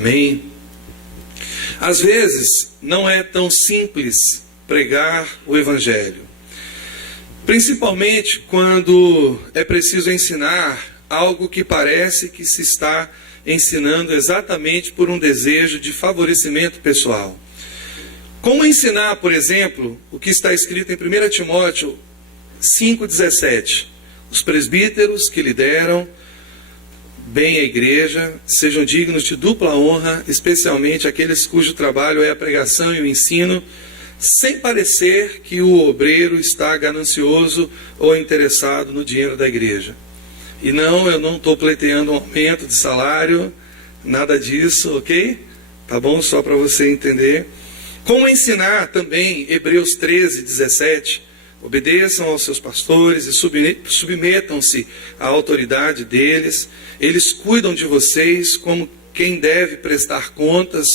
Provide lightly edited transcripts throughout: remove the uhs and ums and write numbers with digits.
Amém? Às vezes, não é tão simples pregar o Evangelho. Principalmente quando é preciso ensinar algo que parece que se está ensinando exatamente por um desejo de favorecimento pessoal. Como ensinar, por exemplo, o que está escrito em 1 Timóteo 5,17? Os presbíteros que lideram bem a igreja sejam dignos de dupla honra, especialmente aqueles cujo trabalho é a pregação e o ensino, sem parecer que o obreiro está ganancioso ou interessado no dinheiro da igreja. E não, eu não estou pleiteando um aumento de salário, nada disso, ok? Tá bom? Só para você entender. Como ensinar também, Hebreus 13:17, obedeçam aos seus pastores e submetam-se à autoridade deles. Eles cuidam de vocês como quem deve prestar contas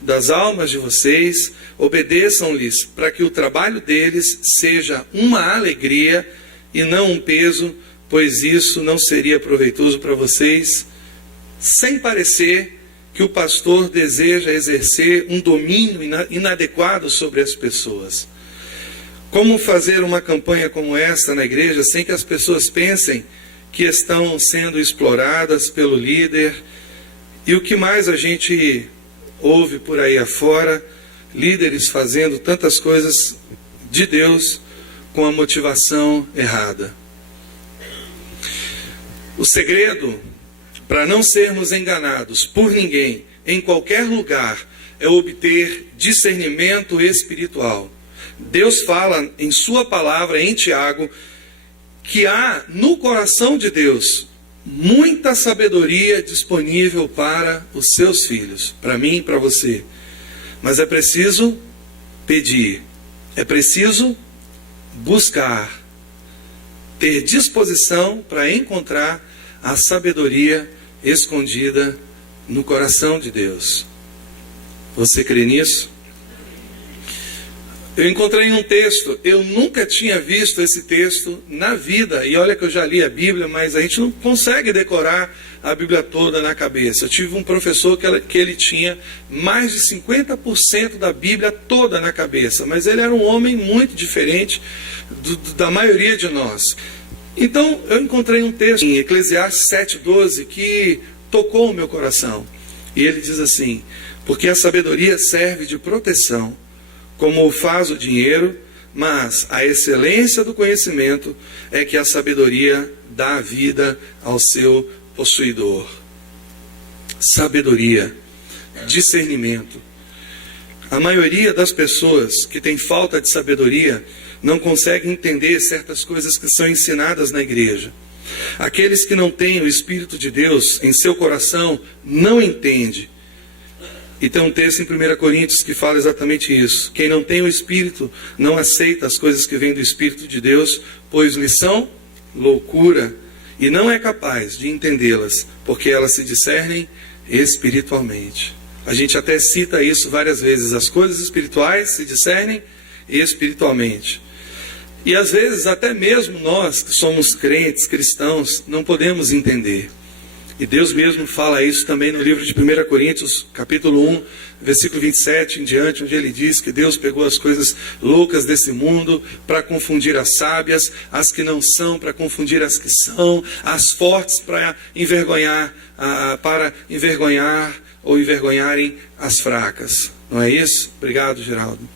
das almas de vocês. Obedeçam-lhes para que o trabalho deles seja uma alegria e não um peso, pois isso não seria proveitoso para vocês, sem parecer que o pastor deseja exercer um domínio inadequado sobre as pessoas. Como fazer uma campanha como esta na igreja sem que as pessoas pensem que estão sendo exploradas pelo líder? E o que mais a gente ouve por aí afora? Líderes fazendo tantas coisas de Deus com a motivação errada. O segredo para não sermos enganados por ninguém em qualquer lugar é obter discernimento espiritual. Deus fala em sua palavra em Tiago que há no coração de Deus muita sabedoria disponível para os seus filhos, para mim e para você. Mas é preciso pedir, é preciso buscar, ter disposição para encontrar a sabedoria escondida no coração de Deus. Você crê nisso? Eu encontrei um texto, eu nunca tinha visto esse texto na vida, e olha que eu já li a Bíblia, mas a gente não consegue decorar a Bíblia toda na cabeça. Eu tive um professor que ele tinha mais de 50% da Bíblia toda na cabeça, mas ele era um homem muito diferente da maioria de nós. Então eu encontrei um texto em Eclesiastes 7:12 que tocou o meu coração, e ele diz assim: porque a sabedoria serve de proteção, como o faz o dinheiro, mas a excelência do conhecimento é que a sabedoria dá vida ao seu possuidor. Sabedoria, discernimento. A maioria das pessoas que tem falta de sabedoria não consegue entender certas coisas que são ensinadas na igreja. Aqueles que não têm o Espírito de Deus em seu coração não entendem. E tem um texto em 1 Coríntios que fala exatamente isso. Quem não tem o Espírito não aceita as coisas que vêm do Espírito de Deus, pois lhes são loucura, e não é capaz de entendê-las, porque elas se discernem espiritualmente. A gente até cita isso várias vezes. As coisas espirituais se discernem espiritualmente. E às vezes até mesmo nós que somos crentes, cristãos, não podemos entender. E Deus mesmo fala isso também no livro de 1 Coríntios, capítulo 1, versículo 27 em diante, onde ele diz que Deus pegou as coisas loucas desse mundo para confundir as sábias, as que não são para confundir as que são, as fortes para envergonhar ou envergonharem as fracas. Não é isso? Obrigado, Geraldo.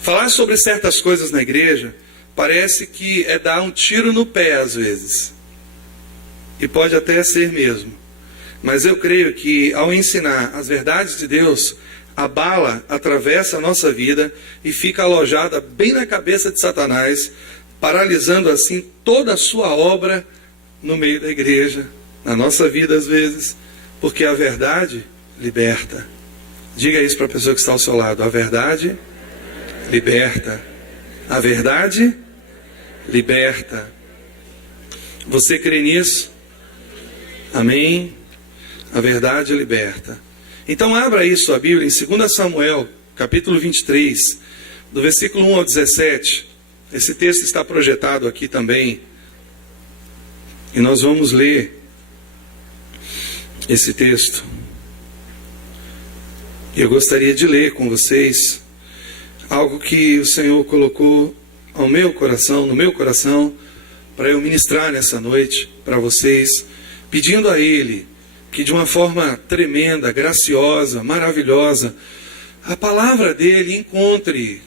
Falar sobre certas coisas na igreja parece que é dar um tiro no pé às vezes. E pode até ser mesmo. Mas eu creio que ao ensinar as verdades de Deus, a bala atravessa a nossa vida e fica alojada bem na cabeça de Satanás, paralisando assim toda a sua obra no meio da igreja, na nossa vida às vezes, porque a verdade liberta. Diga isso para a pessoa que está ao seu lado: a verdade liberta. A verdade liberta. Você crê nisso? Amém? A verdade liberta. Então abra aí sua Bíblia em 2 Samuel, capítulo 23, do versículo 1 ao 17. Esse texto está projetado aqui também. E nós vamos ler esse texto. Eu gostaria de ler com vocês algo que o Senhor colocou no meu coração, para eu ministrar nessa noite para vocês, pedindo a Ele que de uma forma tremenda, graciosa, maravilhosa, a palavra dele encontre,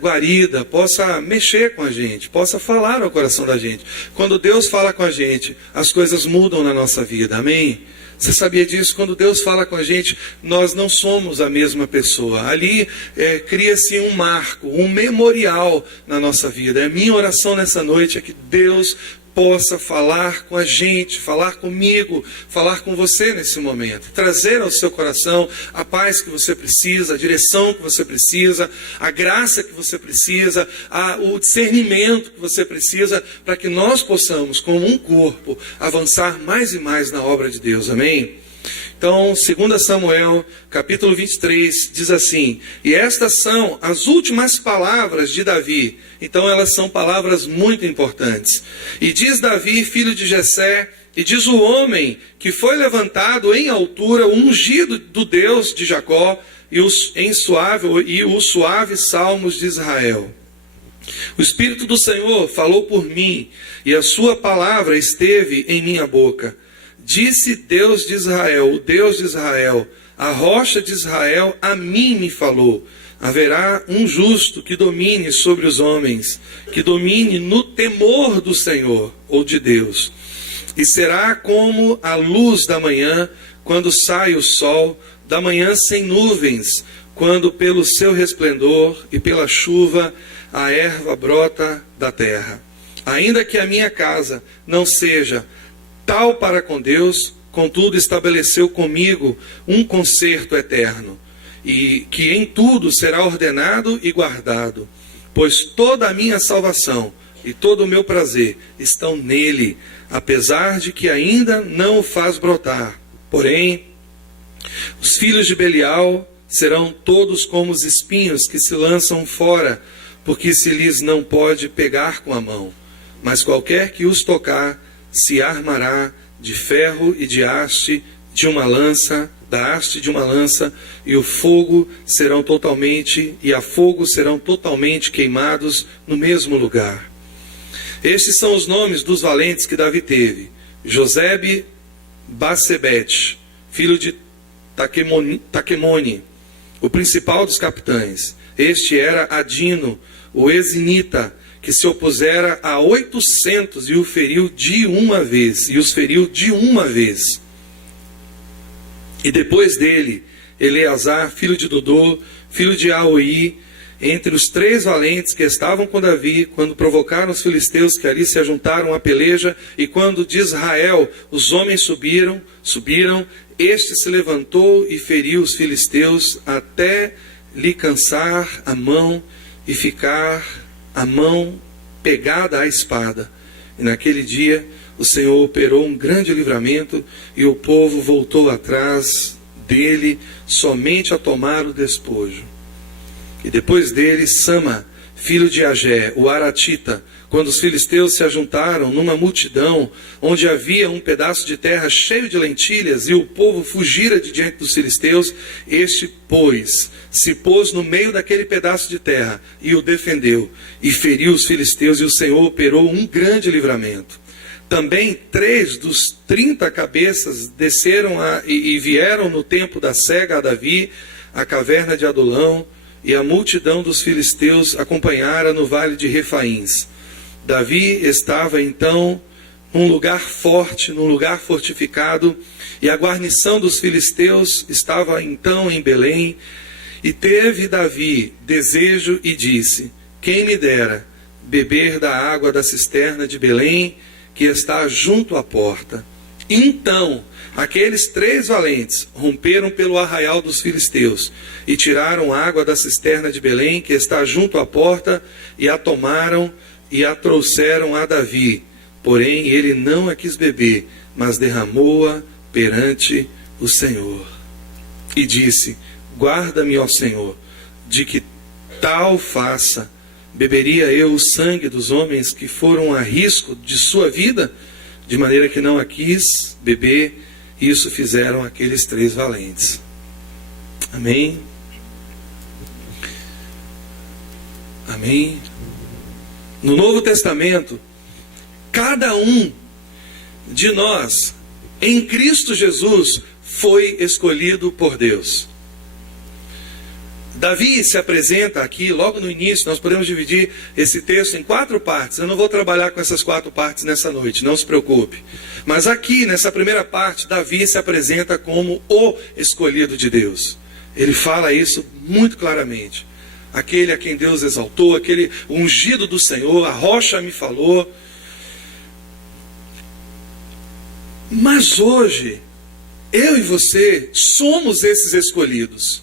guarida, possa mexer com a gente, possa falar ao coração da gente. Quando Deus fala com a gente, as coisas mudam na nossa vida, amém? Você sabia disso? Quando Deus fala com a gente, nós não somos a mesma pessoa. Ali cria-se um marco, um memorial na nossa vida. A minha oração nessa noite é que Deus possa falar com a gente, falar comigo, falar com você nesse momento, trazer ao seu coração a paz que você precisa, a direção que você precisa, a graça que você precisa, o discernimento que você precisa, para que nós possamos, como um corpo, avançar mais e mais na obra de Deus, amém? Então, 2 Samuel, capítulo 23, diz assim: e estas são as últimas palavras de Davi. Então, elas são palavras muito importantes. E diz Davi, filho de Jessé, e diz o homem que foi levantado em altura, o ungido do Deus de Jacó, e os suaves salmos de Israel. O Espírito do Senhor falou por mim, e a sua palavra esteve em minha boca. Disse Deus de Israel, o Deus de Israel, a rocha de Israel, a mim me falou: haverá um justo que domine sobre os homens, que domine no temor do Senhor, ou de Deus. E será como a luz da manhã, quando sai o sol, da manhã sem nuvens, quando pelo seu resplendor e pela chuva a erva brota da terra. Ainda que a minha casa não seja tal para com Deus, contudo estabeleceu comigo um concerto eterno, e que em tudo será ordenado e guardado, pois toda a minha salvação e todo o meu prazer estão nele, apesar de que ainda não o faz brotar. Porém, os filhos de Belial serão todos como os espinhos que se lançam fora, porque se lhes não pode pegar com a mão, mas qualquer que os tocar se armará de ferro e de haste de uma lança, da haste de uma lança, e a fogo serão totalmente queimados no mesmo lugar. Estes são os nomes dos valentes que Davi teve: Josebe Basebete, filho de Taquemone, o principal dos capitães. Este era Adino, o Ezinita, que se opusera a 800 e os feriu de uma vez. E depois dele, Eleazar, filho de Dodô, filho de Aoi, entre os 3 valentes que estavam com Davi, quando provocaram os filisteus que ali se ajuntaram à peleja, e quando de Israel os homens subiram, este se levantou e feriu os filisteus até lhe cansar a mão e ficar a mão pegada à espada. E naquele dia o Senhor operou um grande livramento, e o povo voltou atrás dele somente a tomar o despojo. E depois dele, Sama, filho de Agé, o Aratita, quando os filisteus se ajuntaram numa multidão, onde havia um pedaço de terra cheio de lentilhas, e o povo fugira de diante dos filisteus, este, pois, se pôs no meio daquele pedaço de terra, e o defendeu, e feriu os filisteus, e o Senhor operou um grande livramento. Também 3 dos 30 cabeças desceram e vieram no tempo da cega a Davi, à caverna de Adulão, e a multidão dos filisteus acompanhara no vale de Refaíns. Davi estava então num lugar forte, num lugar fortificado, e a guarnição dos filisteus estava então em Belém. E teve Davi desejo e disse: quem me dera beber da água da cisterna de Belém, que está junto à porta. Então aqueles 3 valentes romperam pelo arraial dos filisteus e tiraram água da cisterna de Belém, que está junto à porta, e a tomaram e a trouxeram a Davi. Porém ele não a quis beber, mas derramou-a perante o Senhor. E disse: guarda-me, ó Senhor, de que tal faça. Beberia eu o sangue dos homens que foram a risco de sua vida? De maneira que não a quis beber. Isso fizeram aqueles 3 valentes. Amém. Amém. No Novo Testamento, cada um de nós, em Cristo Jesus, foi escolhido por Deus. Davi se apresenta aqui, logo no início. Nós podemos dividir esse texto em 4 partes. Eu não vou trabalhar com essas 4 partes nessa noite, não se preocupe. Mas aqui, nessa primeira parte, Davi se apresenta como o escolhido de Deus. Ele fala isso muito claramente. Aquele a quem Deus exaltou, aquele ungido do Senhor, a rocha me falou. Mas hoje, eu e você somos esses escolhidos.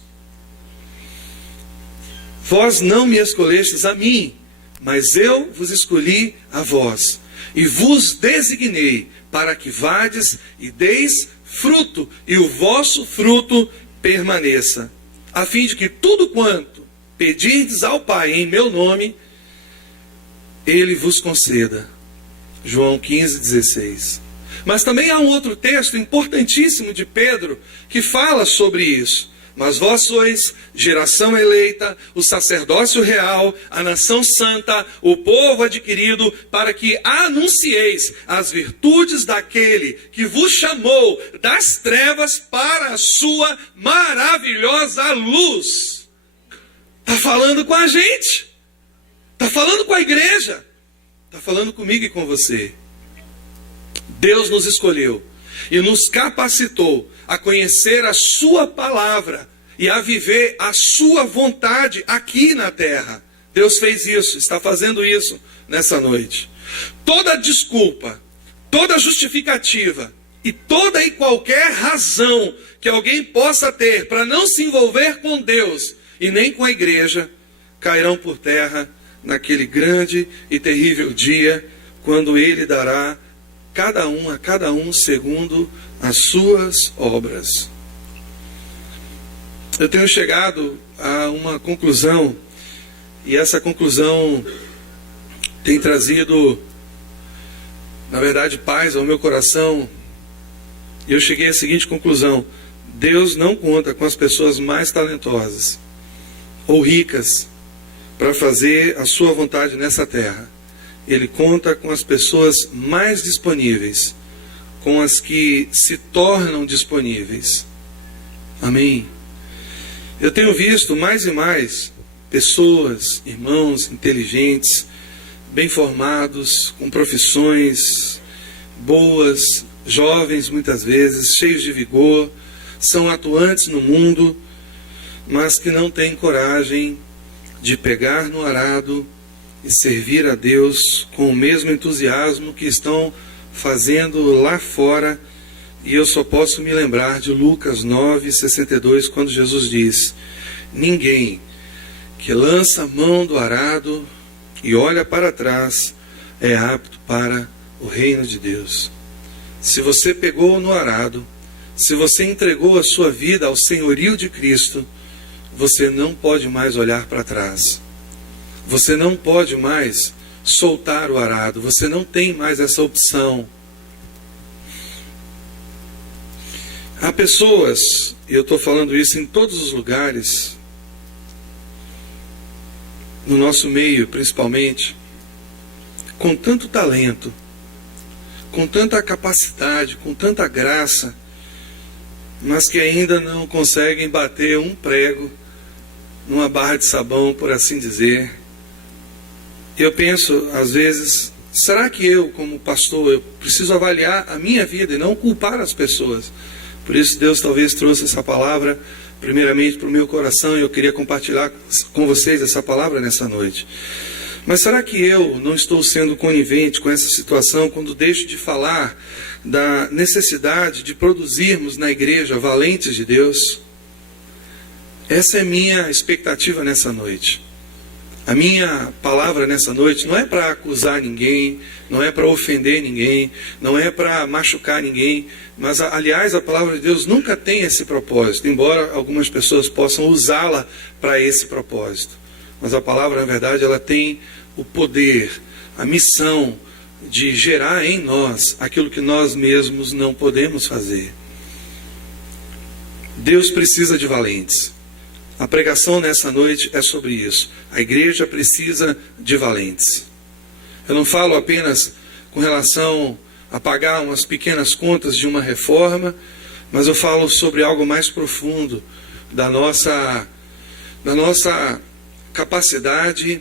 Vós não me escolhestes a mim, mas eu vos escolhi a vós, e vos designei para que vades e deis fruto, e o vosso fruto permaneça, a fim de que tudo quanto pedirdes ao Pai em meu nome, Ele vos conceda. João 15:16. Mas também há um outro texto importantíssimo de Pedro que fala sobre isso. Mas vós sois geração eleita, o sacerdócio real, a nação santa, o povo adquirido, para que anuncieis as virtudes daquele que vos chamou das trevas para a sua maravilhosa luz. Está falando com a gente, está falando com a igreja, está falando comigo e com você. Deus nos escolheu e nos capacitou a conhecer a sua palavra e a viver a sua vontade aqui na terra. Deus fez isso, está fazendo isso nessa noite. Toda desculpa, toda justificativa e toda e qualquer razão que alguém possa ter para não se envolver com Deus e nem com a igreja, cairão por terra naquele grande e terrível dia, quando Ele dará a cada um segundo as suas obras. Eu tenho chegado a uma conclusão, e essa conclusão tem trazido, na verdade, paz ao meu coração. E eu cheguei à seguinte conclusão: Deus não conta com as pessoas mais talentosas ou ricas para fazer a sua vontade nessa terra. Ele conta com as pessoas mais disponíveis, com as que se tornam disponíveis. Amém? Eu tenho visto mais e mais pessoas, irmãos inteligentes, bem formados, com profissões boas, jovens muitas vezes, cheios de vigor, são atuantes no mundo, mas que não têm coragem de pegar no arado e servir a Deus com o mesmo entusiasmo que estão fazendo lá fora. E eu só posso me lembrar de Lucas 9:62, quando Jesus diz: ninguém que lança a mão do arado e olha para trás é apto para o reino de Deus. Se você pegou no arado, se você entregou a sua vida ao senhorio de Cristo, você não pode mais olhar para trás. Você não pode mais soltar o arado. Você não tem mais essa opção. Há pessoas, e eu estou falando isso em todos os lugares, no nosso meio principalmente, com tanto talento, com tanta capacidade, com tanta graça, mas que ainda não conseguem bater um prego numa barra de sabão, por assim dizer. Eu penso, às vezes, será que eu, como pastor, eu preciso avaliar a minha vida e não culpar as pessoas? Por isso Deus talvez trouxe essa palavra primeiramente para o meu coração, e eu queria compartilhar com vocês essa palavra nessa noite. Mas será que eu não estou sendo conivente com essa situação quando deixo de falar da necessidade de produzirmos na igreja valentes de Deus? Essa é minha expectativa nessa noite. A minha palavra nessa noite não é para acusar ninguém, não é para ofender ninguém, não é para machucar ninguém, mas, aliás, a palavra de Deus nunca tem esse propósito, embora algumas pessoas possam usá-la para esse propósito. Mas a palavra, na verdade, ela tem o poder, a missão de gerar em nós aquilo que nós mesmos não podemos fazer. Deus precisa de valentes. A pregação nessa noite é sobre isso. A igreja precisa de valentes. Eu não falo apenas com relação a pagar umas pequenas contas de uma reforma, mas eu falo sobre algo mais profundo da nossa capacidade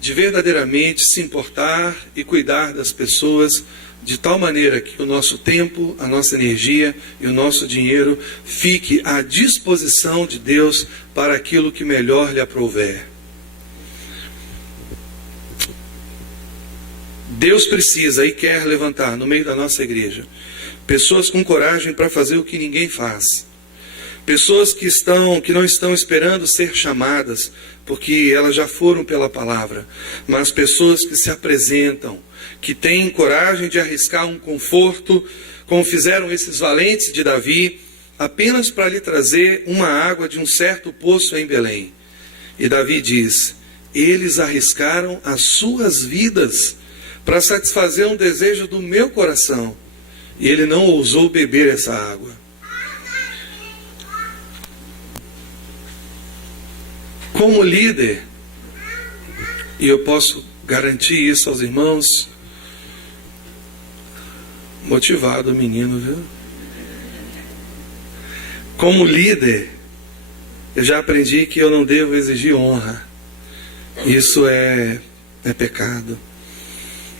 de verdadeiramente se importar e cuidar das pessoas de tal maneira que o nosso tempo, a nossa energia e o nosso dinheiro fique à disposição de Deus para aquilo que melhor lhe aprouver. Deus precisa e quer levantar no meio da nossa igreja pessoas com coragem para fazer o que ninguém faz. Pessoas que não estão esperando ser chamadas, porque elas já foram pela palavra, mas pessoas que se apresentam, que têm coragem de arriscar um conforto, como fizeram esses valentes de Davi, apenas para lhe trazer uma água de um certo poço em Belém. E Davi diz: eles arriscaram as suas vidas para satisfazer um desejo do meu coração, e ele não ousou beber essa água. Como líder, e eu posso garantir isso aos irmãos, motivado o menino, viu? Como líder, eu já aprendi que eu não devo exigir honra. Isso é pecado.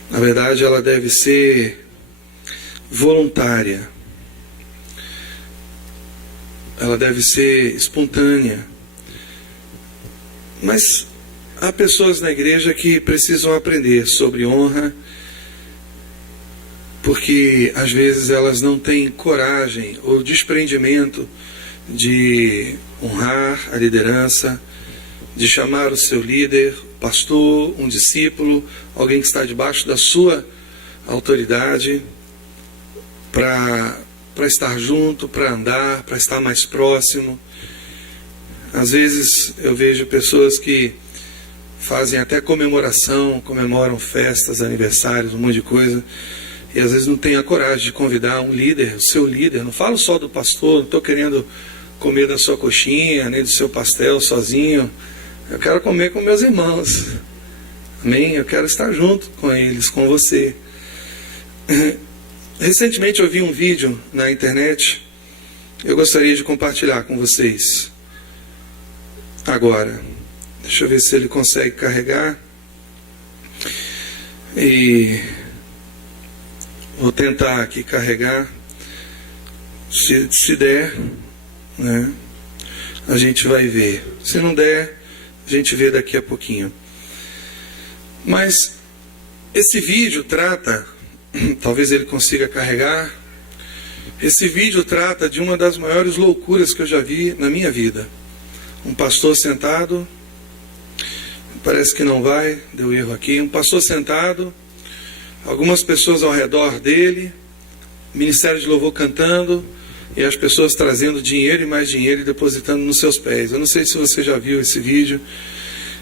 Na verdade, ela deve ser voluntária. Ela deve ser espontânea. Mas há pessoas na igreja que precisam aprender sobre honra, porque às vezes elas não têm coragem ou desprendimento de honrar a liderança, de chamar o seu líder, pastor, um discípulo, alguém que está debaixo da sua autoridade, para estar junto, para andar, para estar mais próximo. Às vezes eu vejo pessoas que fazem até comemoram festas, aniversários, um monte de coisa, e às vezes não tem a coragem de convidar um líder, o seu líder. Não falo só do pastor, não estou querendo comer da sua coxinha, nem do seu pastel sozinho. Eu quero comer com meus irmãos. Amém? Eu quero estar junto com eles, com você. Recentemente eu vi um vídeo na internet. Eu gostaria de compartilhar com vocês. Agora. Deixa eu ver se ele consegue carregar. E vou tentar aqui carregar. Se der, né, a gente vai ver. Se não der, a gente vê daqui a pouquinho. Mas esse vídeo trata, talvez ele consiga carregar, esse vídeo trata de uma das maiores loucuras que eu já vi na minha vida. Um pastor sentado, parece que não vai, deu erro aqui, um pastor sentado, algumas pessoas ao redor dele, ministério de louvor cantando, e as pessoas trazendo dinheiro e mais dinheiro e depositando nos seus pés. Eu não sei se você já viu esse vídeo.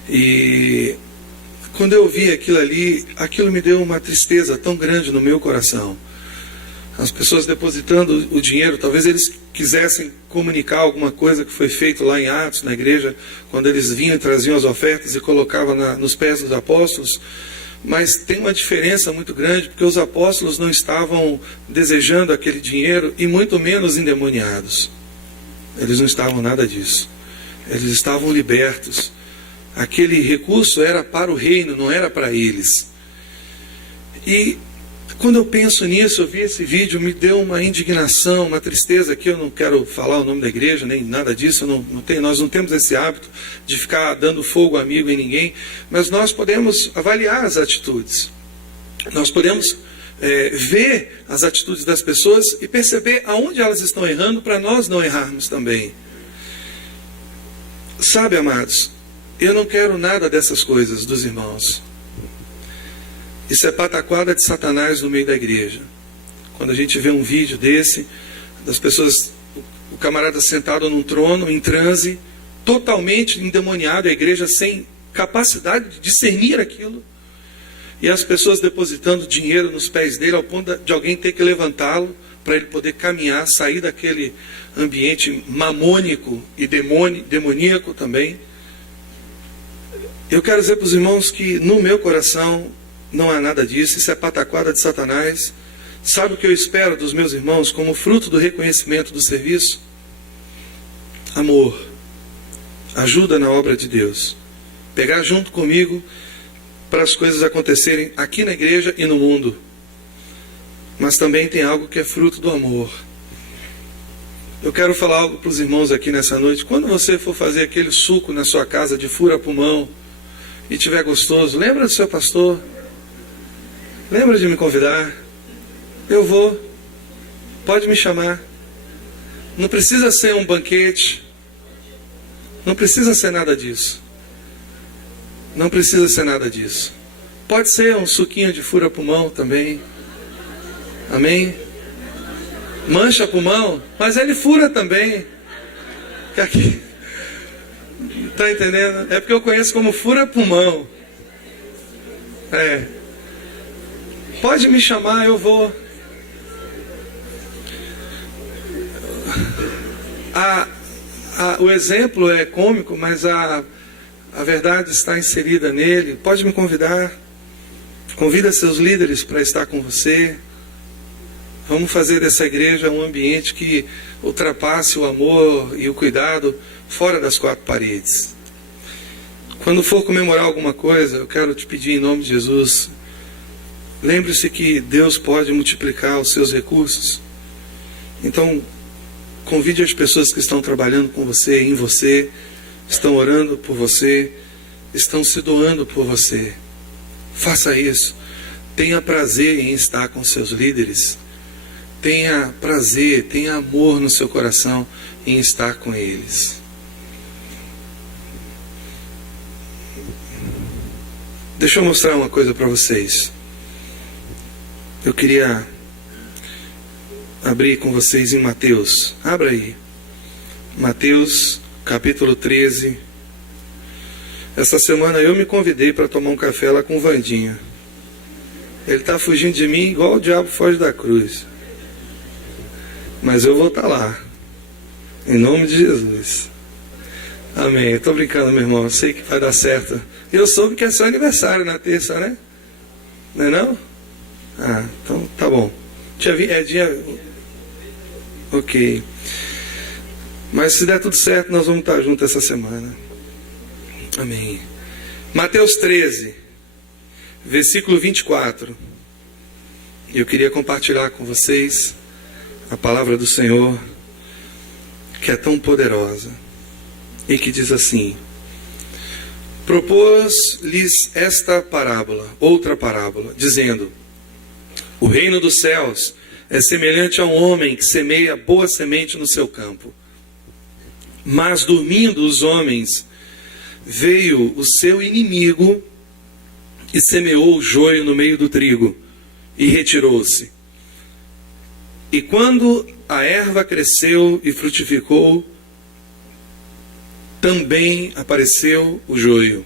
E quando eu vi aquilo ali, aquilo me deu uma tristeza tão grande no meu coração. As pessoas depositando o dinheiro, talvez eles quisessem comunicar alguma coisa que foi feito lá em Atos, na igreja, quando eles vinham e traziam as ofertas e colocavam nos pés dos apóstolos. Mas tem uma diferença muito grande, porque os apóstolos não estavam desejando aquele dinheiro, e muito menos endemoniados. Eles não estavam nada disso. Eles estavam libertos. Aquele recurso era para o reino, não era para eles. E quando eu penso nisso, eu vi esse vídeo, me deu uma indignação, uma tristeza, que eu não quero falar o nome da igreja, nem nada disso, nós não temos esse hábito de ficar dando fogo amigo em ninguém, mas nós podemos avaliar as atitudes. Nós podemos ver as atitudes das pessoas e perceber aonde elas estão errando, para nós não errarmos também. Sabe, amados, eu não quero nada dessas coisas dos irmãos. Isso é pataquada de Satanás no meio da igreja. Quando a gente vê um vídeo desse, das pessoas, o camarada sentado num trono, em transe, totalmente endemoniado, a igreja sem capacidade de discernir aquilo, e as pessoas depositando dinheiro nos pés dele, ao ponto de alguém ter que levantá-lo para ele poder caminhar, sair daquele ambiente mamônico e demoníaco também. Eu quero dizer para os irmãos que no meu coração não há nada disso, isso é pataquada de Satanás. Sabe o que eu espero dos meus irmãos como fruto do reconhecimento do serviço? Amor, ajuda na obra de Deus, pegar junto comigo para as coisas acontecerem aqui na igreja e no mundo. Mas também tem algo que é fruto do amor. Eu quero falar algo para os irmãos aqui nessa noite. Quando você for fazer aquele suco na sua casa de fura-pulmão e tiver gostoso, lembra do seu pastor? Lembra de me convidar? Eu vou. Pode me chamar. Não precisa ser um banquete. Não precisa ser nada disso. Não precisa ser nada disso. Pode ser um suquinho de fura-pulmão também. Amém? Mancha pulmão, mas ele fura também. Aqui. Está entendendo? É porque eu conheço como fura-pulmão. Pode me chamar, eu vou. O exemplo é cômico, mas a verdade está inserida nele. Pode me convidar. Convida seus líderes para estar com você. Vamos fazer dessa igreja um ambiente que ultrapasse o amor e o cuidado fora das quatro paredes. Quando for comemorar alguma coisa, eu quero te pedir em nome de Jesus, lembre-se que Deus pode multiplicar os seus recursos. Então, convide as pessoas que estão trabalhando com você, em você, estão orando por você, estão se doando por você. Faça isso. Tenha prazer em estar com seus líderes. Tenha prazer, tenha amor no seu coração em estar com eles. Deixa eu mostrar uma coisa para vocês. Eu queria abrir com vocês em Mateus. Abra aí. Mateus, capítulo 13. Essa semana eu me convidei para tomar um café lá com o Vandinho. Ele está fugindo de mim igual o diabo foge da cruz. Mas eu vou estar lá. Em nome de Jesus. Amém. Estou brincando, meu irmão. Eu sei que vai dar certo. Eu soube que é seu aniversário na terça, né? Não é não? Então tá bom. É dia... Ok. Mas se der tudo certo, nós vamos estar juntos essa semana. Amém. Mateus 13, versículo 24. Eu queria compartilhar com vocês a palavra do Senhor, que é tão poderosa, e que diz assim: propôs-lhes esta parábola, outra parábola, dizendo: o reino dos céus é semelhante a um homem que semeia boa semente no seu campo. Mas dormindo os homens, veio o seu inimigo e semeou o joio no meio do trigo e retirou-se. E quando a erva cresceu e frutificou, também apareceu o joio.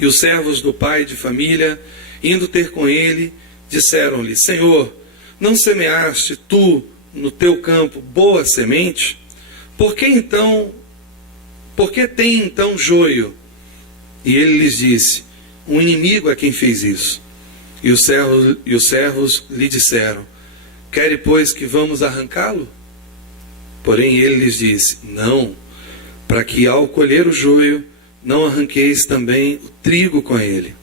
E os servos do pai de família, indo ter com ele, disseram-lhe: Senhor, não semeaste tu no teu campo boa semente? Por que tem então joio? E ele lhes disse: um inimigo é quem fez isso. E os servos lhe disseram: quere, pois, que vamos arrancá-lo? Porém ele lhes disse: não, para que ao colher o joio, não arranqueis também o trigo com ele.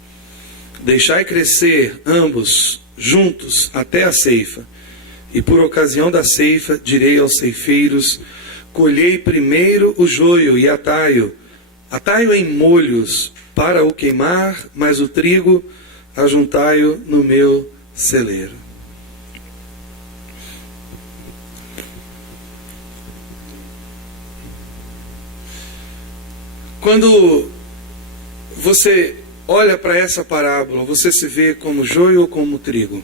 Deixai crescer ambos juntos até a ceifa. E por ocasião da ceifa, direi aos ceifeiros: colhei primeiro o joio e atai-o em molhos para o queimar, mas o trigo ajuntai-o no meu celeiro. Quando você olha para essa parábola, você se vê como joio ou como trigo?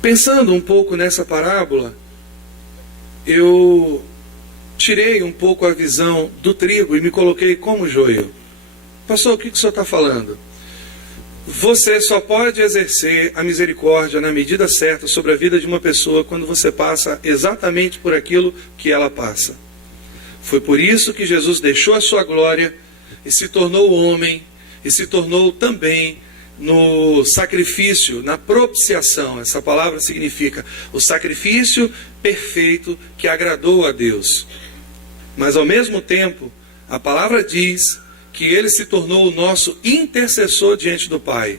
Pensando um pouco nessa parábola, eu tirei um pouco a visão do trigo e me coloquei como joio. Pastor, o que o senhor está falando? Você só pode exercer a misericórdia na medida certa sobre a vida de uma pessoa quando você passa exatamente por aquilo que ela passa. Foi por isso que Jesus deixou a sua glória e se tornou homem, e se tornou também no sacrifício, na propiciação. Essa palavra significa o sacrifício perfeito que agradou a Deus. Mas ao mesmo tempo, a palavra diz que ele se tornou o nosso intercessor diante do Pai.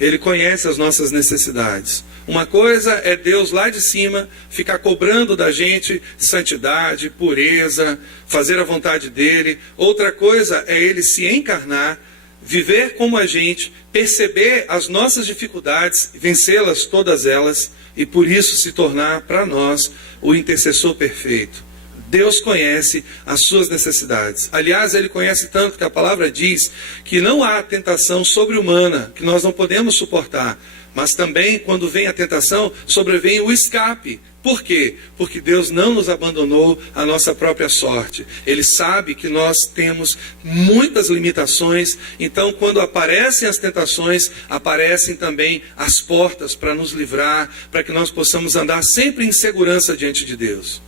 Ele conhece as nossas necessidades. Uma coisa é Deus lá de cima ficar cobrando da gente santidade, pureza, fazer a vontade dele. Outra coisa é ele se encarnar, viver como a gente, perceber as nossas dificuldades, vencê-las todas elas, e por isso se tornar para nós o intercessor perfeito. Deus conhece as suas necessidades. Aliás, Ele conhece tanto que a palavra diz que não há tentação sobre-humana que nós não podemos suportar. Mas também, quando vem a tentação, sobrevém o escape. Por quê? Porque Deus não nos abandonou à nossa própria sorte. Ele sabe que nós temos muitas limitações. Então, quando aparecem as tentações, aparecem também as portas para nos livrar, para que nós possamos andar sempre em segurança diante de Deus.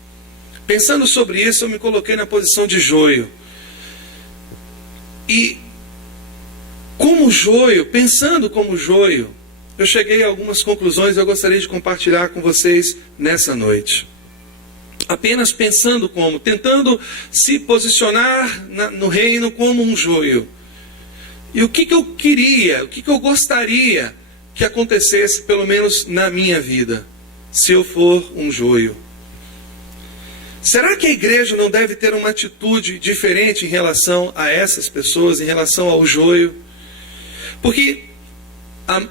Pensando sobre isso, eu me coloquei na posição de joio. E como joio, pensando como joio, eu cheguei a algumas conclusões que eu gostaria de compartilhar com vocês nessa noite. Apenas pensando como, tentando se posicionar no reino como um joio. E o que eu queria, o que eu gostaria que acontecesse, pelo menos na minha vida, se eu for um joio. Será que a igreja não deve ter uma atitude diferente em relação a essas pessoas, em relação ao joio? Porque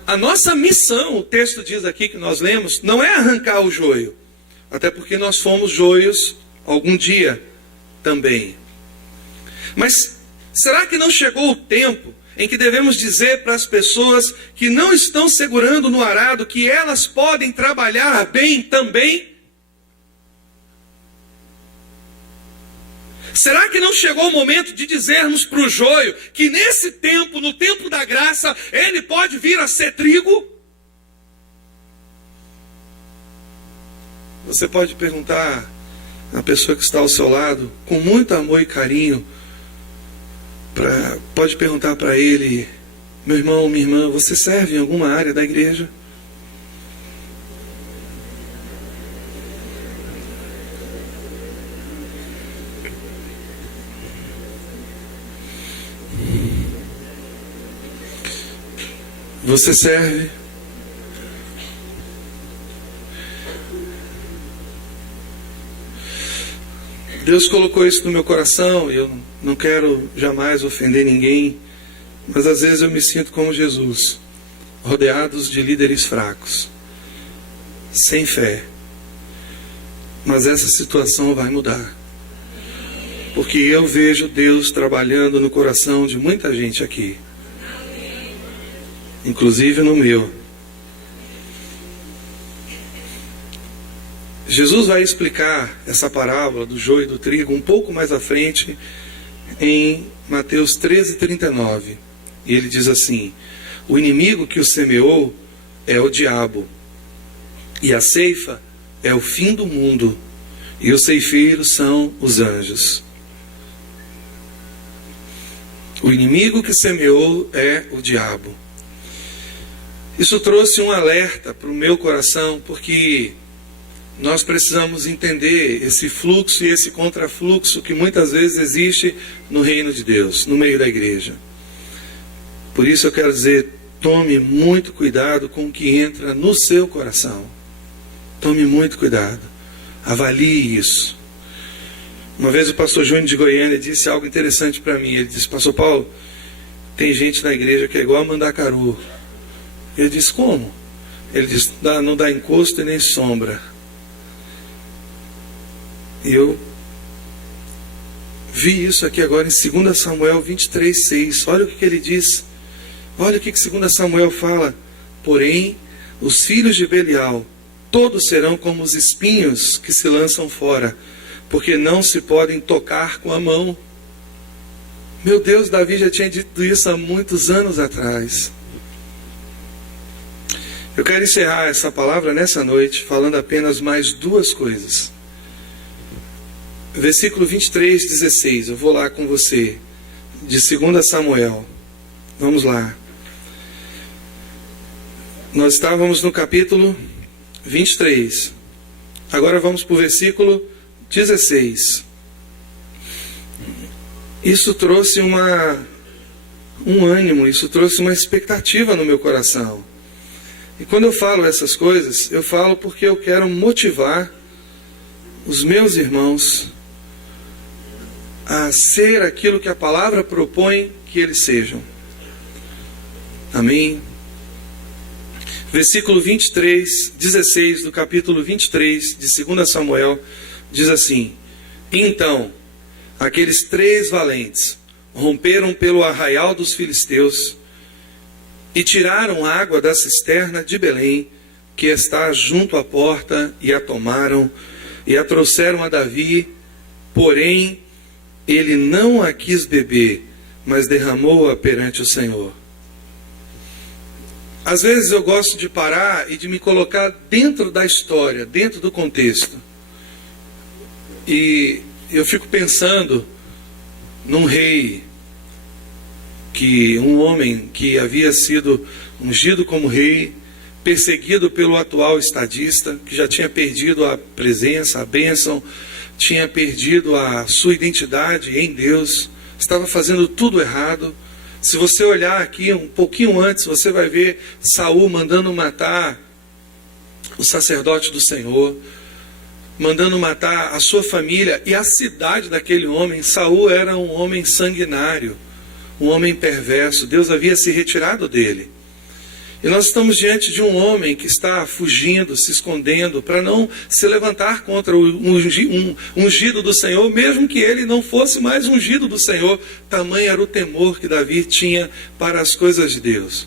a nossa missão, o texto diz aqui que nós lemos, não é arrancar o joio. Até porque nós fomos joios algum dia também. Mas será que não chegou o tempo em que devemos dizer para as pessoas que não estão segurando no arado que elas podem trabalhar bem também? Será que não chegou o momento de dizermos para o joio que nesse tempo, no tempo da graça, ele pode vir a ser trigo? Você pode perguntar à pessoa que está ao seu lado, com muito amor e carinho, pode perguntar para ele: meu irmão, minha irmã, você serve em alguma área da igreja? Você serve? Deus colocou isso no meu coração e eu não quero jamais ofender ninguém, mas às vezes eu me sinto como Jesus, rodeados de líderes fracos, sem fé. Mas essa situação vai mudar, porque eu vejo Deus trabalhando no coração de muita gente aqui, inclusive no meu. Jesus vai explicar essa parábola do joio e do trigo um pouco mais à frente, em Mateus 13:39. E ele diz assim: o inimigo que o semeou é o diabo, e a ceifa é o fim do mundo, e os ceifeiros são os anjos. O inimigo que semeou é o diabo. Isso trouxe um alerta para o meu coração, porque nós precisamos entender esse fluxo e esse contrafluxo que muitas vezes existe no reino de Deus, no meio da igreja. Por isso eu quero dizer, tome muito cuidado com o que entra no seu coração. Tome muito cuidado. Avalie isso. Uma vez o pastor Júnior de Goiânia disse algo interessante para mim. Ele disse: pastor Paulo, tem gente na igreja que é igual a Mandacaru. Eu disse: como? Ele disse: não dá encosto e nem sombra. E eu vi isso aqui agora em 2 Samuel 23:6. Olha o que ele diz. Olha o que 2 Samuel fala. Porém, os filhos de Belial, todos serão como os espinhos que se lançam fora, porque não se podem tocar com a mão. Meu Deus, Davi já tinha dito isso há muitos anos atrás. Eu quero encerrar essa palavra nessa noite falando apenas mais duas coisas. Versículo 23, 16. Eu vou lá com você. De 2 Samuel. Vamos lá. Nós estávamos no capítulo 23. Agora vamos para o versículo 16. Isso trouxe um ânimo, isso trouxe uma expectativa no meu coração. E quando eu falo essas coisas, eu falo porque eu quero motivar os meus irmãos a ser aquilo que a palavra propõe que eles sejam. Amém? Versículo 23, 16 do capítulo 23 de 2 Samuel diz assim: Então, aqueles 3 valentes romperam pelo arraial dos filisteus e tiraram água da cisterna de Belém, que está junto à porta, e a tomaram e a trouxeram a Davi, porém ele não a quis beber, mas derramou-a perante o Senhor. Às vezes eu gosto de parar e de me colocar dentro da história, dentro do contexto. E eu fico pensando num rei, um homem que havia sido ungido como rei, perseguido pelo atual estadista, que já tinha perdido a presença, a bênção, tinha perdido a sua identidade em Deus, estava fazendo tudo errado. Se você olhar aqui um pouquinho antes, você vai ver Saul mandando matar o sacerdote do Senhor, mandando matar a sua família e a cidade daquele homem. Saul era um homem sanguinário, um homem perverso. Deus havia se retirado dele. E nós estamos diante de um homem que está fugindo, se escondendo, para não se levantar contra o ungido do Senhor, mesmo que ele não fosse mais ungido do Senhor. Tamanho era o temor que Davi tinha para as coisas de Deus.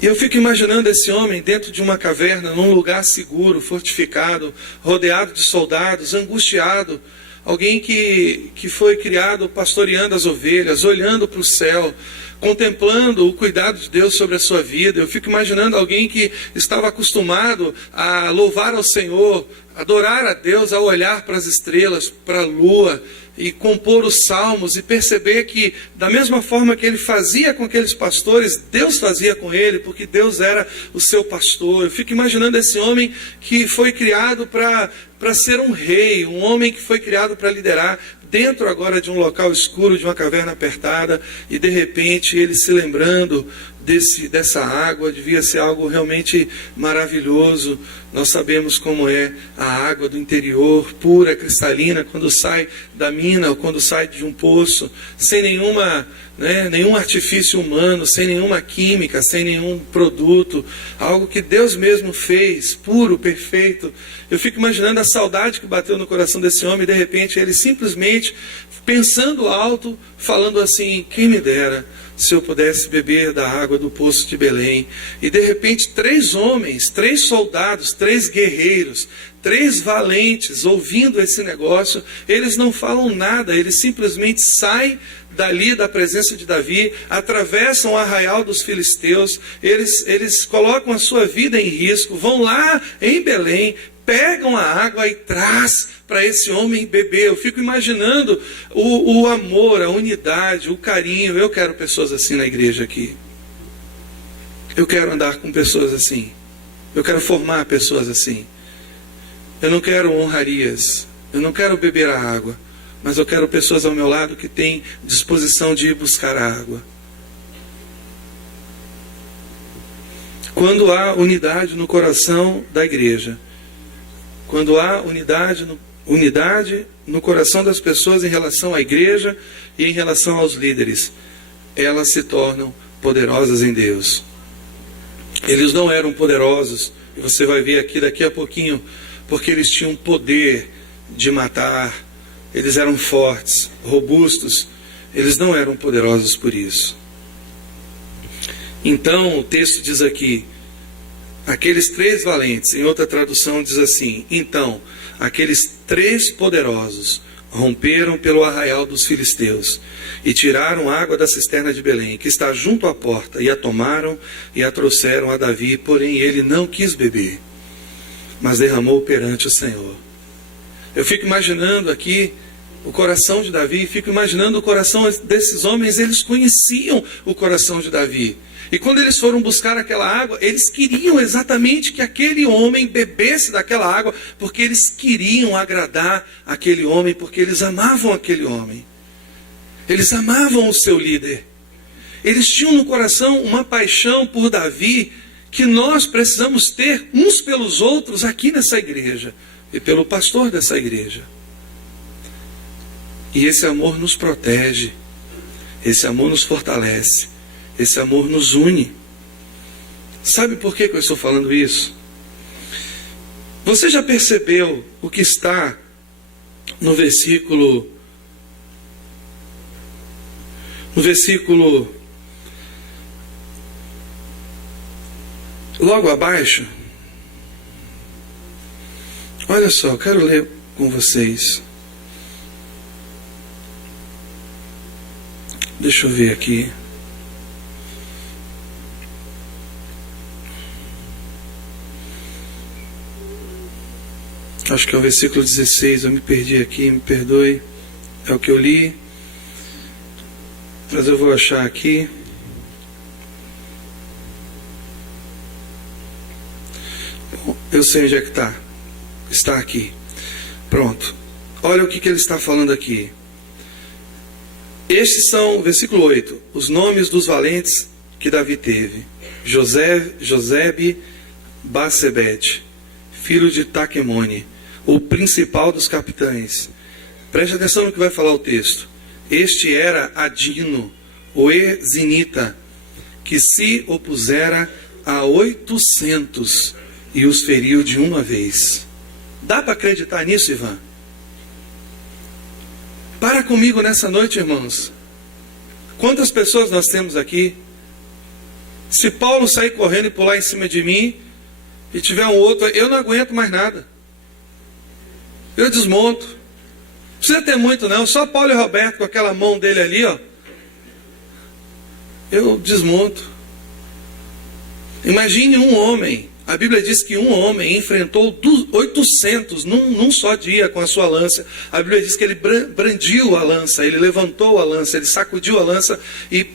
E eu fico imaginando esse homem dentro de uma caverna, num lugar seguro, fortificado, rodeado de soldados, angustiado. Alguém que foi criado pastoreando as ovelhas, olhando para o céu, contemplando o cuidado de Deus sobre a sua vida. Eu fico imaginando alguém que estava acostumado a louvar ao Senhor, adorar a Deus, a olhar para as estrelas, para a lua, e compor os salmos, e perceber que da mesma forma que ele fazia com aqueles pastores, Deus fazia com ele, porque Deus era o seu pastor. Eu fico imaginando esse homem que foi criado para ser um rei, um homem que foi criado para liderar, dentro agora de um local escuro, de uma caverna apertada, e de repente ele se lembrando dessa água. Devia ser algo realmente maravilhoso. Nós sabemos como é a água do interior, pura, cristalina, quando sai da mina ou quando sai de um poço, sem nenhum artifício humano, sem nenhuma química, sem nenhum produto, algo que Deus mesmo fez, puro, perfeito. Eu fico imaginando a saudade que bateu no coração desse homem, e de repente ele simplesmente, pensando alto, falando assim: quem me dera se eu pudesse beber da água do poço de Belém. E de repente 3 homens, 3 soldados, 3 guerreiros, 3 valentes, ouvindo esse negócio, eles não falam nada, eles simplesmente saem dali da presença de Davi, atravessam o arraial dos filisteus, eles colocam a sua vida em risco, vão lá em Belém, pegam a água e traz para esse homem beber. Eu fico imaginando o amor, a unidade, o carinho. Eu quero pessoas assim na igreja aqui. Eu quero andar com pessoas assim. Eu quero formar pessoas assim. Eu não quero honrarias. Eu não quero beber a água. Mas eu quero pessoas ao meu lado que têm disposição de ir buscar a água. Quando há unidade no coração da igreja, quando há unidade no coração das pessoas em relação à igreja e em relação aos líderes, elas se tornam poderosas em Deus. Eles não eram poderosos, e você vai ver aqui daqui a pouquinho, porque eles tinham poder de matar, eles eram fortes, robustos, eles não eram poderosos por isso. Então o texto diz aqui: aqueles 3 valentes, em outra tradução diz assim: então, aqueles 3 poderosos romperam pelo arraial dos filisteus e tiraram água da cisterna de Belém, que está junto à porta, e a tomaram e a trouxeram a Davi, porém ele não quis beber, mas derramou perante o Senhor. Eu fico imaginando aqui o coração de Davi, fico imaginando o coração desses homens. Eles conheciam o coração de Davi. E quando eles foram buscar aquela água, eles queriam exatamente que aquele homem bebesse daquela água, porque eles queriam agradar aquele homem, porque eles amavam aquele homem. Eles amavam o seu líder. Eles tinham no coração uma paixão por Davi, que nós precisamos ter uns pelos outros aqui nessa igreja, e pelo pastor dessa igreja. E esse amor nos protege, esse amor nos fortalece, esse amor nos une. Sabe por que eu estou falando isso? Você já percebeu o que está no versículo logo abaixo? Olha só, eu quero ler com vocês. Deixa eu ver aqui. Acho que é o versículo 16, eu me perdi aqui, me perdoe. É o que eu li. Mas eu vou achar aqui. Bom, eu sei onde é que está. Está aqui. Pronto. Olha o que ele está falando aqui. Estes são, versículo 8, os nomes dos valentes que Davi teve. Josebe Basebete, filho de Taquemone, o principal dos capitães. Preste atenção no que vai falar o texto. Este era Adino, o Ezinita, que se opusera a 800 e os feriu de uma vez. Dá para acreditar nisso, Ivan? Para comigo nessa noite, irmãos. Quantas pessoas nós temos aqui? Se Paulo sair correndo e pular em cima de mim, e tiver um outro, eu não aguento mais nada. Eu desmonto. Não precisa ter muito não, só Paulo e Roberto com aquela mão dele ali, ó. Eu desmonto. Imagine um homem. A Bíblia diz que um homem enfrentou 800 num só dia com a sua lança. A Bíblia diz que ele brandiu a lança, ele levantou a lança, ele sacudiu a lança e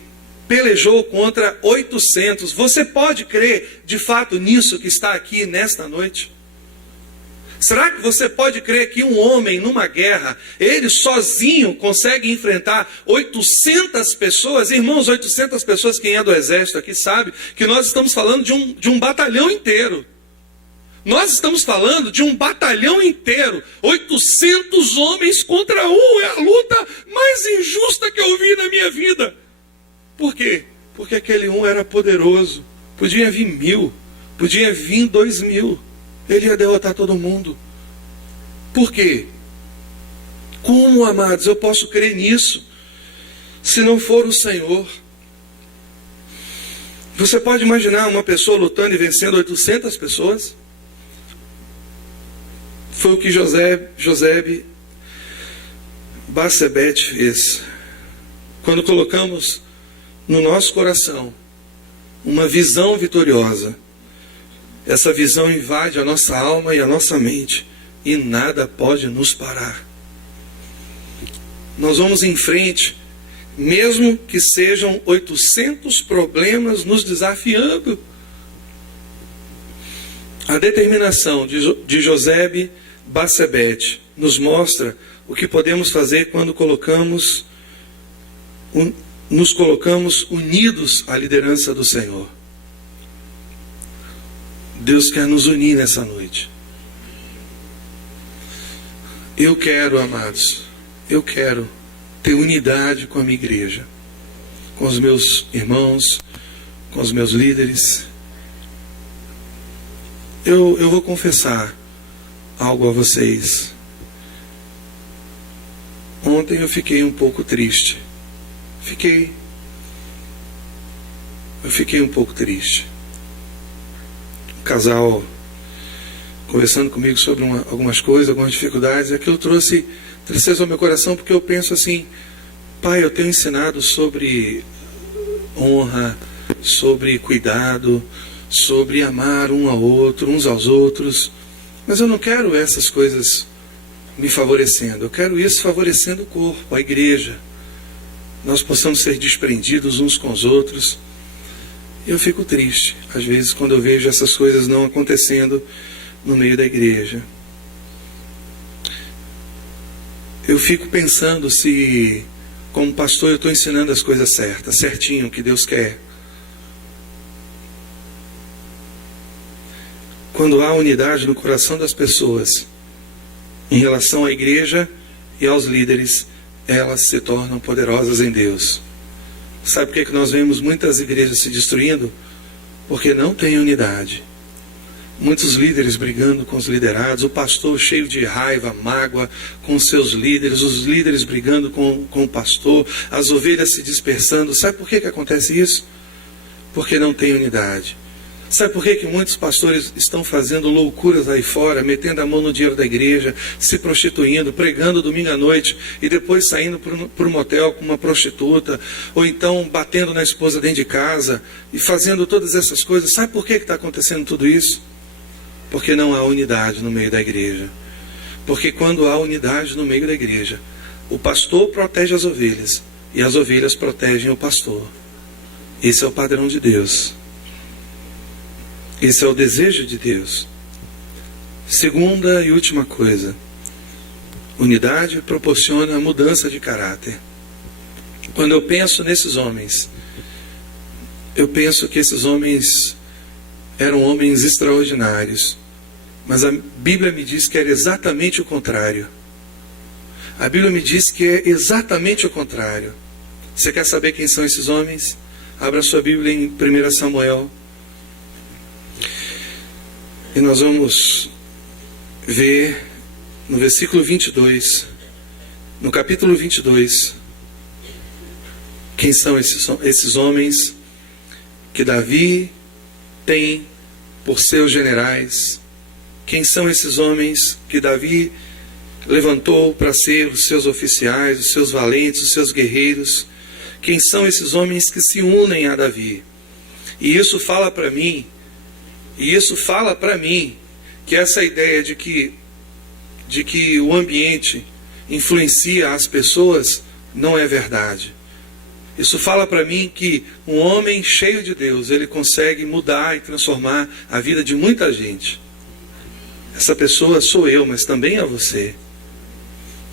pelejou contra 800. Você pode crer de fato nisso que está aqui nesta noite? Será que você pode crer que um homem numa guerra, ele sozinho consegue enfrentar 800 pessoas? Irmãos, 800 pessoas, quem é do exército aqui sabe que nós estamos falando de um batalhão inteiro. Nós estamos falando de um batalhão inteiro. 800 homens contra um. É a luta mais injusta que eu vi na minha vida. Por quê? Porque aquele um era poderoso. Podia vir 1000, podia vir 2000. Ele ia derrotar todo mundo. Por quê? Como, amados, eu posso crer nisso, se não for o Senhor? Você pode imaginar uma pessoa lutando e vencendo 800 pessoas? Foi o que Josebe Basebete fez. Quando colocamos no nosso coração uma visão vitoriosa, essa visão invade a nossa alma e a nossa mente, e nada pode nos parar. Nós vamos em frente, mesmo que sejam 800 problemas nos desafiando. A determinação de Josebe Basebete nos mostra o que podemos fazer quando nos colocamos unidos à liderança do Senhor. Deus quer nos unir nessa noite. Eu quero, amados, eu quero ter unidade com a minha igreja, com os meus irmãos, com os meus líderes. Eu vou confessar algo a vocês. Ontem eu fiquei um pouco triste. Eu fiquei um pouco triste. O casal conversando comigo sobre algumas coisas, algumas dificuldades, e aquilo trouxe tristeza ao meu coração, porque eu penso assim: Pai, eu tenho ensinado sobre honra, sobre cuidado, sobre amar um ao outro, uns aos outros, mas eu não quero essas coisas me favorecendo, eu quero isso favorecendo o corpo, a igreja. Nós possamos ser desprendidos uns com os outros. Eu fico triste, às vezes, quando eu vejo essas coisas não acontecendo no meio da igreja. Eu fico pensando se, como pastor, eu estou ensinando as coisas certas, certinho, o que Deus quer. Quando há unidade no coração das pessoas em relação à igreja e aos líderes, elas se tornam poderosas em Deus. Sabe por que nós vemos muitas igrejas se destruindo? Porque não tem unidade. Muitos líderes brigando com os liderados, o pastor cheio de raiva, mágoa com os seus líderes, os líderes brigando com o pastor, as ovelhas se dispersando. Sabe por que acontece isso? Porque não tem unidade. Sabe por que muitos pastores estão fazendo loucuras aí fora, metendo a mão no dinheiro da igreja, se prostituindo, pregando domingo à noite e depois saindo para um motel com uma prostituta, ou então batendo na esposa dentro de casa e fazendo todas essas coisas? Sabe por que está acontecendo tudo isso? Porque não há unidade no meio da igreja. Porque quando há unidade no meio da igreja, o pastor protege as ovelhas e as ovelhas protegem o pastor. Esse é o padrão de Deus. Esse é o desejo de Deus. Segunda e última coisa: unidade proporciona a mudança de caráter. Quando eu penso nesses homens, eu penso que esses homens eram homens extraordinários, mas a Bíblia me diz que era exatamente o contrário. A Bíblia me diz que é exatamente o contrário. Você quer saber quem são esses homens? Abra sua Bíblia em 1 Samuel. E nós vamos ver no versículo 22, no capítulo 22, quem são esses homens que Davi tem por seus generais. Quem são esses homens que Davi levantou para ser os seus oficiais, os seus valentes, os seus guerreiros? Quem são esses homens que se unem a Davi? E isso fala para mim, que essa ideia de que o ambiente influencia as pessoas não é verdade. Isso fala para mim que um homem cheio de Deus, ele consegue mudar e transformar a vida de muita gente. Essa pessoa sou eu, mas também é você.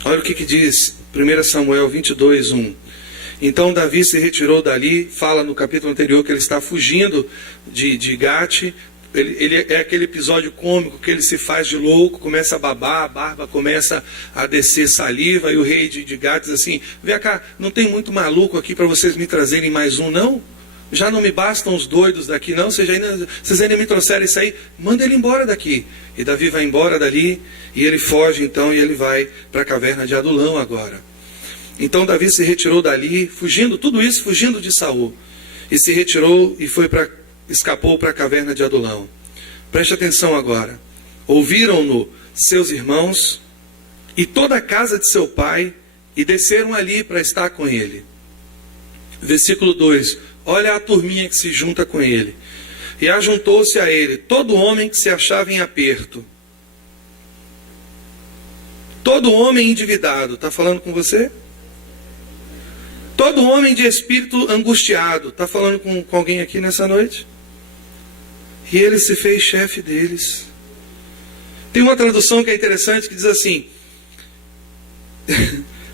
Olha o que diz 1 Samuel 22, 1. Então Davi se retirou dali, fala no capítulo anterior que ele está fugindo de Gate. Ele é aquele episódio cômico que ele se faz de louco, começa a babar, a barba começa a descer saliva, e o rei de Gate diz assim: vem cá, não tem muito maluco aqui para vocês me trazerem mais um, não? Já não me bastam os doidos daqui, não? Vocês ainda me trouxeram isso aí? Manda ele embora daqui. E Davi vai embora dali, e ele foge então, e ele vai para a caverna de Adulão agora. Então Davi se retirou dali, fugindo, tudo isso fugindo de Saul, e se retirou e escapou para a caverna de Adulão. Preste atenção agora. Ouviram-no seus irmãos e toda a casa de seu pai, e desceram ali para estar com ele. Versículo 2. Olha a turminha que se junta com ele. E ajuntou-se a ele todo homem que se achava em aperto. Todo homem endividado. Está falando com você? Todo homem de espírito angustiado. Está falando com alguém aqui nessa noite? E ele se fez chefe deles. Tem uma tradução que é interessante, que diz assim: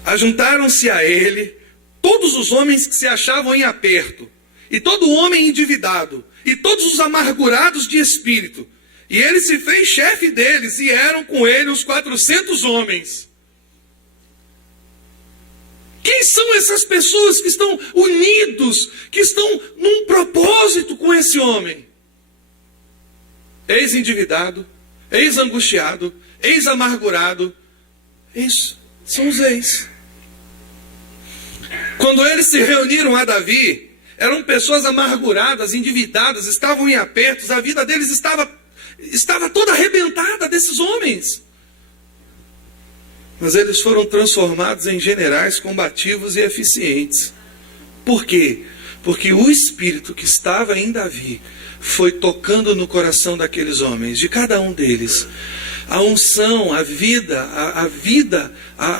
ajuntaram-se a ele todos os homens que se achavam em aperto, e todo homem endividado, e todos os amargurados de espírito. E ele se fez chefe deles, e eram com ele os 400 homens. Quem são essas pessoas que estão unidos, que estão num propósito com esse homem? Ex-endividado, ex-angustiado, ex-amargurado. Isso, são os ex. Quando eles se reuniram a Davi, eram pessoas amarguradas, endividadas, estavam em apertos, a vida deles estava estava toda arrebentada desses homens. Mas eles foram transformados em generais combativos e eficientes. Por quê? Porque o Espírito que estava em Davi foi tocando no coração daqueles homens, de cada um deles. A unção, a vida,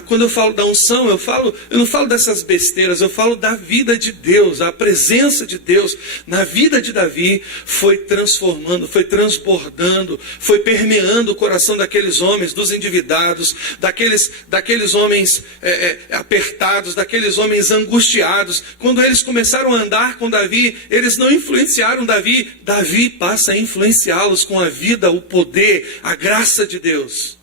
quando eu falo da unção, eu não falo dessas besteiras, eu falo da vida de Deus, a presença de Deus na vida de Davi foi transformando, foi transbordando, foi permeando o coração daqueles homens, dos endividados, daqueles homens apertados, daqueles homens angustiados. Quando eles começaram a andar com Davi, eles não influenciaram Davi, Davi passa a influenciá-los com a vida, o poder, a graça de Deus.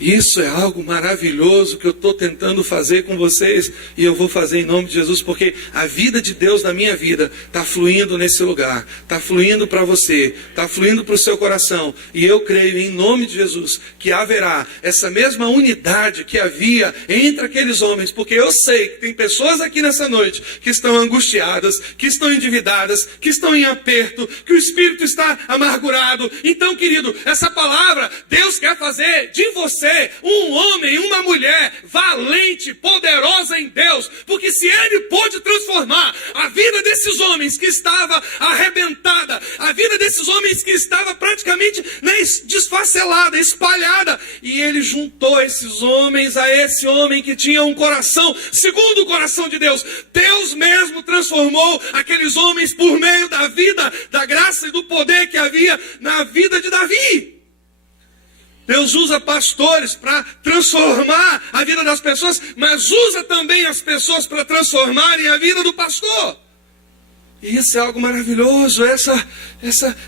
Isso é algo maravilhoso que eu estou tentando fazer com vocês, e eu vou fazer em nome de Jesus, porque a vida de Deus na minha vida está fluindo nesse lugar, está fluindo para você, está fluindo para o seu coração, e eu creio em nome de Jesus que haverá essa mesma unidade que havia entre aqueles homens, porque eu sei que tem pessoas aqui nessa noite que estão angustiadas, que estão endividadas, que estão em aperto, que o espírito está amargurado. Então, querido, essa palavra Deus quer fazer de você um homem, uma mulher valente, poderosa em Deus, porque se Ele pôde transformar a vida desses homens que estava arrebentada, a vida desses homens que estava praticamente desfacelada, espalhada, e Ele juntou esses homens a esse homem que tinha um coração segundo o coração de Deus. Deus mesmo transformou aqueles homens por meio da vida, da graça e do poder que havia na vida de Davi. Deus usa pastores para transformar a vida das pessoas, mas usa também as pessoas para transformarem a vida do pastor. E isso é algo maravilhoso,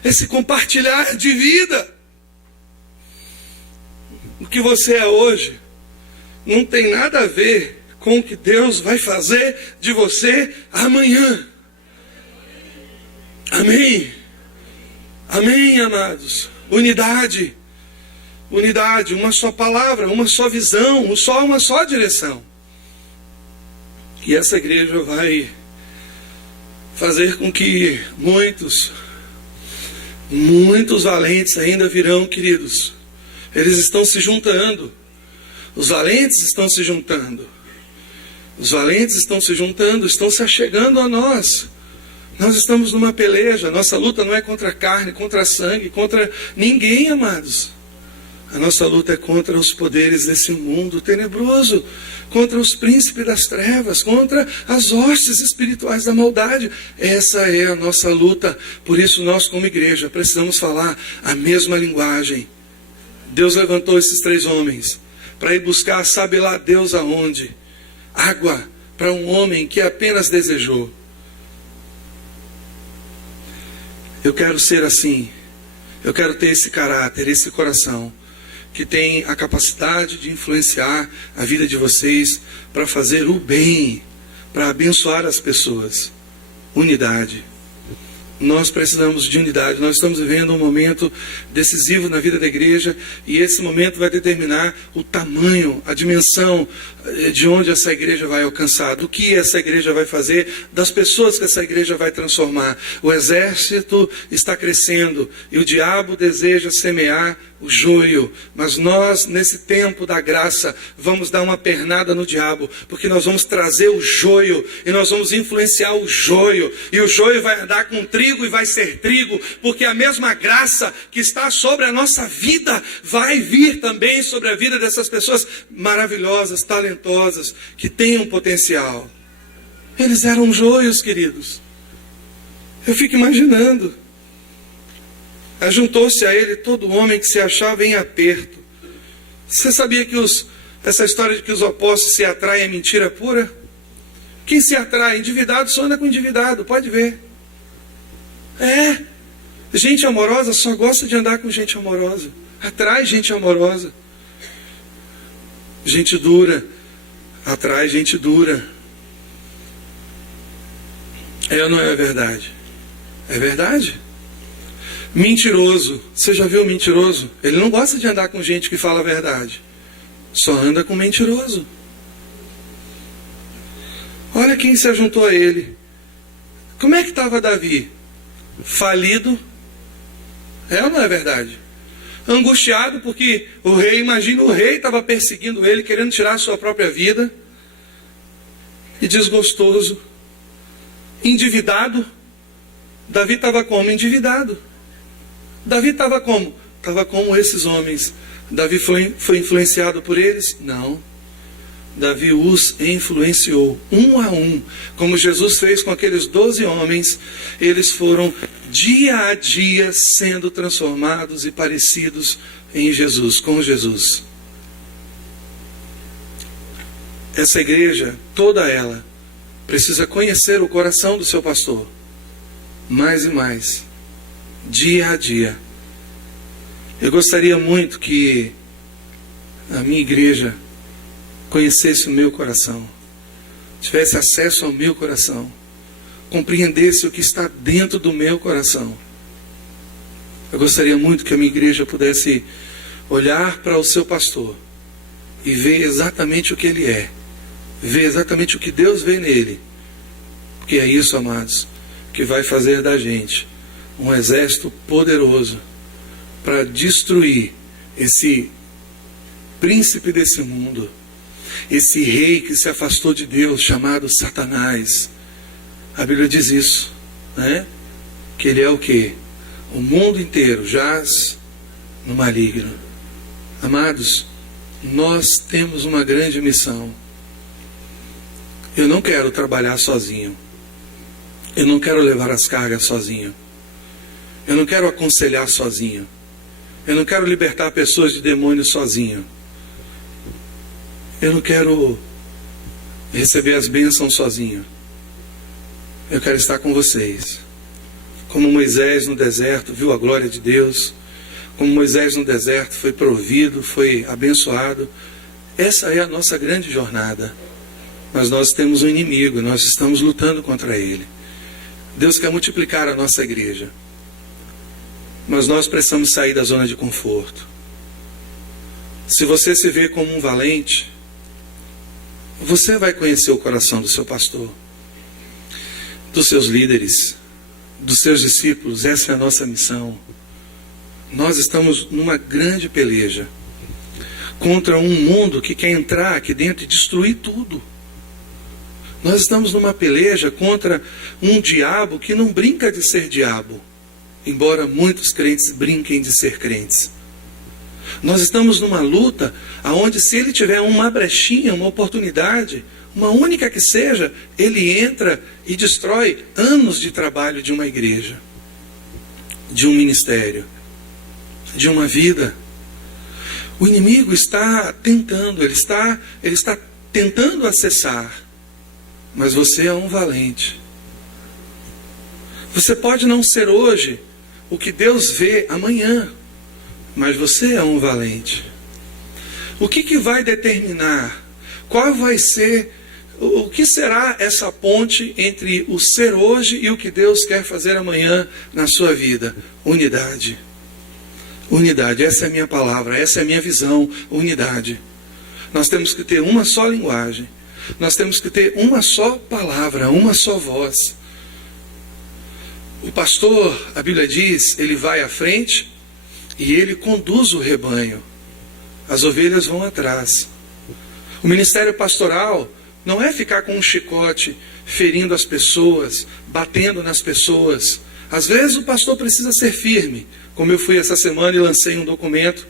esse compartilhar de vida. O que você é hoje não tem nada a ver com o que Deus vai fazer de você amanhã. Amém? Amém, amados? Unidade. Unidade, uma só palavra, uma só visão, uma só direção. E essa igreja vai fazer com que muitos valentes ainda virão, queridos. Eles estão se juntando. Os valentes estão se juntando. Os valentes estão se juntando, estão se achegando a nós. Nós estamos numa peleja. Nossa luta não é contra a carne, contra sangue, contra ninguém, amados. A nossa luta é contra os poderes desse mundo tenebroso, contra os príncipes das trevas, contra as hostes espirituais da maldade. Essa é a nossa luta. Por isso nós, como igreja, precisamos falar a mesma linguagem. Deus levantou esses 3 homens para ir buscar, sabe lá Deus aonde, água para um homem que apenas desejou. Eu quero ser assim. Eu quero ter esse caráter, esse coração, que tem a capacidade de influenciar a vida de vocês para fazer o bem, para abençoar as pessoas. Unidade. Nós precisamos de unidade. Nós estamos vivendo um momento decisivo na vida da igreja, e esse momento vai determinar o tamanho, a dimensão de onde essa igreja vai alcançar, do que essa igreja vai fazer, das pessoas que essa igreja vai transformar. O exército está crescendo e o diabo deseja semear o joio, mas nós, nesse tempo da graça, vamos dar uma pernada no diabo, porque nós vamos trazer o joio, e nós vamos influenciar o joio, e o joio vai andar com trigo e vai ser trigo, porque a mesma graça que está sobre a nossa vida vai vir também sobre a vida dessas pessoas maravilhosas, talentosas, que têm um potencial. Eles eram joios, queridos. Eu fico imaginando. Ajuntou-se a ele todo homem que se achava em aperto. Você sabia que essa história de que os apóstolos se atraem é mentira pura? Quem se atrai? Endividado só anda com endividado, pode ver. Gente amorosa só gosta de andar com gente amorosa. Atrai gente amorosa. Gente dura atrai gente dura. É ou não é verdade? É verdade. Mentiroso. Você já viu mentiroso? Ele não gosta de andar com gente que fala a verdade. Só anda com mentiroso. Olha quem se juntou a ele. Como é que estava Davi? Falido, É ou não é verdade? Angustiado porque o rei estava perseguindo ele, querendo tirar a sua própria vida. E desgostoso, endividado. Davi estava como? Endividado. Davi estava como? Estava como esses homens. Davi foi influenciado por eles? Não. Davi os influenciou, um a um. Como Jesus fez com aqueles 12 homens, eles foram dia a dia sendo transformados e parecidos em Jesus, com Jesus. Essa igreja, toda ela, precisa conhecer o coração do seu pastor. Mais e mais. Dia a dia. Eu gostaria muito que a minha igreja conhecesse o meu coração, tivesse acesso ao meu coração, compreendesse o que está dentro do meu coração. Eu gostaria muito que a minha igreja pudesse olhar para o seu pastor e ver exatamente o que ele é, ver exatamente o que Deus vê nele, porque é isso, amados, que vai fazer da gente um exército poderoso para destruir esse príncipe desse mundo, esse rei que se afastou de Deus, chamado Satanás. A Bíblia diz isso, né? Que ele é o quê? O mundo inteiro jaz no maligno. Amados, nós temos uma grande missão. Eu não quero trabalhar sozinho. Eu não quero levar as cargas sozinho. Eu não quero aconselhar sozinho. Eu não quero libertar pessoas de demônios sozinho. Eu não quero receber as bênçãos sozinho. Eu quero estar com vocês. Como Moisés no deserto viu a glória de Deus. Como Moisés no deserto foi provido, foi abençoado. Essa é a nossa grande jornada. Mas nós temos um inimigo, nós estamos lutando contra ele. Deus quer multiplicar a nossa igreja. Mas nós precisamos sair da zona de conforto. Se você se vê como um valente, você vai conhecer o coração do seu pastor, dos seus líderes, dos seus discípulos. Essa é a nossa missão. Nós estamos numa grande peleja contra um mundo que quer entrar aqui dentro e destruir tudo. Nós estamos numa peleja contra um diabo que não brinca de ser diabo, embora muitos crentes brinquem de ser crentes. Nós estamos numa luta onde, se ele tiver uma brechinha, uma oportunidade, uma única que seja, ele entra e destrói anos de trabalho de uma igreja, de um ministério, de uma vida. O inimigo está tentando, ele está tentando acessar, mas você é um valente. Você pode não ser hoje o que Deus vê amanhã, mas você é um valente. O que vai determinar? Qual vai ser, o que será essa ponte entre o ser hoje e o que Deus quer fazer amanhã na sua vida? Unidade. Unidade, essa é a minha palavra, essa é a minha visão, unidade. Nós temos que ter uma só linguagem. Nós temos que ter uma só palavra, uma só voz. O pastor, a Bíblia diz, ele vai à frente e ele conduz o rebanho. As ovelhas vão atrás. O ministério pastoral não é ficar com um chicote ferindo as pessoas, batendo nas pessoas. Às vezes o pastor precisa ser firme, como eu fui essa semana e lancei um documento,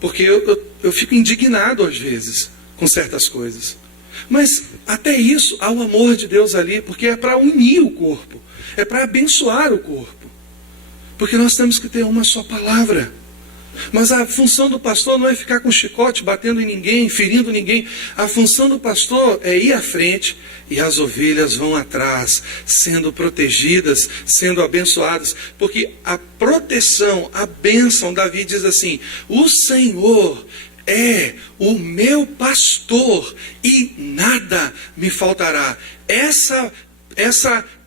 porque eu fico indignado às vezes com certas coisas. Mas até isso há o amor de Deus ali, porque é para unir o corpo, é para abençoar o corpo. Porque nós temos que ter uma só palavra. Mas a função do pastor não é ficar com chicote batendo em ninguém, ferindo ninguém. A função do pastor é ir à frente e as ovelhas vão atrás, sendo protegidas, sendo abençoadas. Porque a proteção, a bênção, Davi diz assim: o Senhor é o meu pastor e nada me faltará. Essa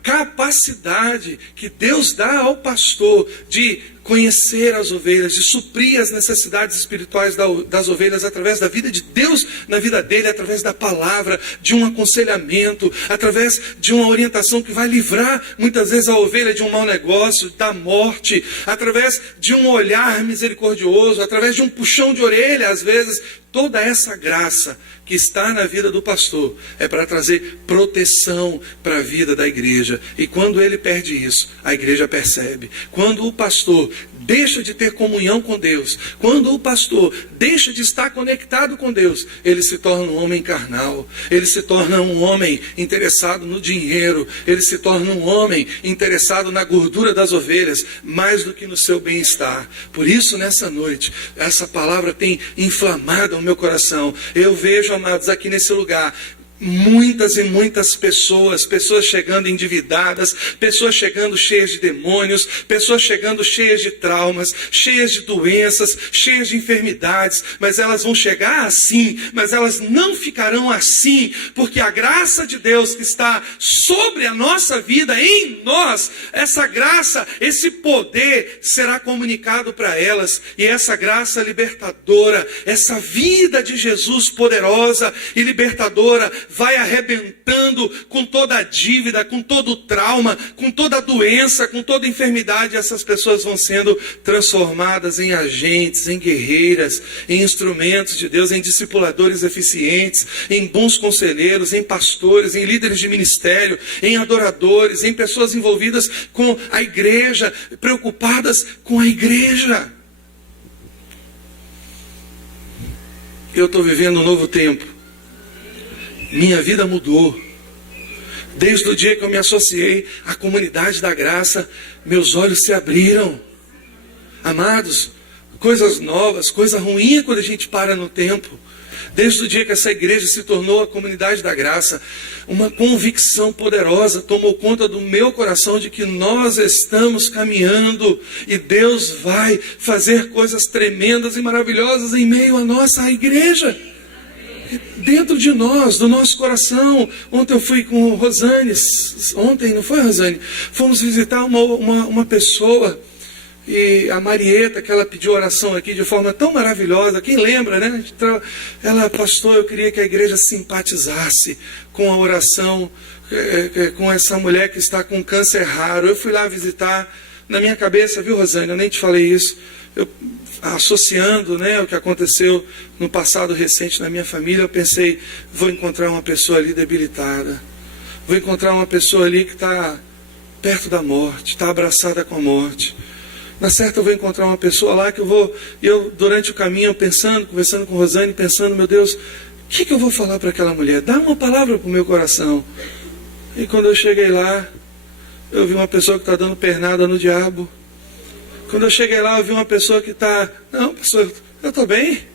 capacidade que Deus dá ao pastor de conhecer as ovelhas, de suprir as necessidades espirituais das ovelhas através da vida de Deus na vida dele, através da palavra, de um aconselhamento, através de uma orientação que vai livrar muitas vezes a ovelha de um mau negócio, da morte, através de um olhar misericordioso, através de um puxão de orelha, às vezes. Toda essa graça que está na vida do pastor é para trazer proteção para a vida da igreja. E quando ele perde isso, a igreja percebe. Quando o pastor deixa de ter comunhão com Deus, quando o pastor deixa de estar conectado com Deus, ele se torna um homem carnal, ele se torna um homem interessado no dinheiro, ele se torna um homem interessado na gordura das ovelhas, mais do que no seu bem-estar. Por isso, nessa noite, essa palavra tem inflamado o meu coração. Eu vejo, amados, aqui nesse lugar, muitas e muitas pessoas chegando endividadas, pessoas chegando cheias de demônios, pessoas chegando cheias de traumas, cheias de doenças, cheias de enfermidades, mas elas vão chegar assim, mas elas não ficarão assim, porque a graça de Deus que está sobre a nossa vida, em nós, essa graça, esse poder será comunicado para elas, e essa graça libertadora, essa vida de Jesus poderosa e libertadora, vai arrebentando com toda a dívida, com todo o trauma, com toda a doença, com toda a enfermidade. Essas pessoas vão sendo transformadas em agentes, em guerreiras, em instrumentos de Deus, em discipuladores eficientes, em bons conselheiros, em pastores, em líderes de ministério, em adoradores, em pessoas envolvidas com a igreja, preocupadas com a igreja. Eu estou vivendo um novo tempo. Minha vida mudou. Desde o dia que eu me associei à comunidade da graça, meus olhos se abriram. Amados, coisas novas, coisa ruim quando a gente para no tempo. Desde o dia que essa igreja se tornou a comunidade da graça, uma convicção poderosa tomou conta do meu coração de que nós estamos caminhando e Deus vai fazer coisas tremendas e maravilhosas em meio à nossa igreja. Dentro de nós, do nosso coração. Ontem eu fui com o Rosane, ontem, não foi, Rosane? Fomos visitar uma pessoa, e a Marieta, que ela pediu oração aqui de forma tão maravilhosa, quem lembra, né? Ela, pastor, eu queria que a igreja simpatizasse com a oração, com essa mulher que está com câncer raro. Eu fui lá visitar, na minha cabeça, viu, Rosane, eu nem te falei isso, eu, associando, né, o que aconteceu no passado recente na minha família, eu pensei, vou encontrar uma pessoa ali debilitada, vou encontrar uma pessoa ali que está perto da morte, está abraçada com a morte. Na certa eu vou encontrar uma pessoa lá que eu durante o caminho, pensando, conversando com Rosane, pensando, meu Deus, o que eu vou falar para aquela mulher? Dá uma palavra para o meu coração. E quando eu cheguei lá, eu vi uma pessoa que está dando pernada no diabo. Quando eu cheguei lá, eu vi uma pessoa que está... Não, pastor, eu estou bem.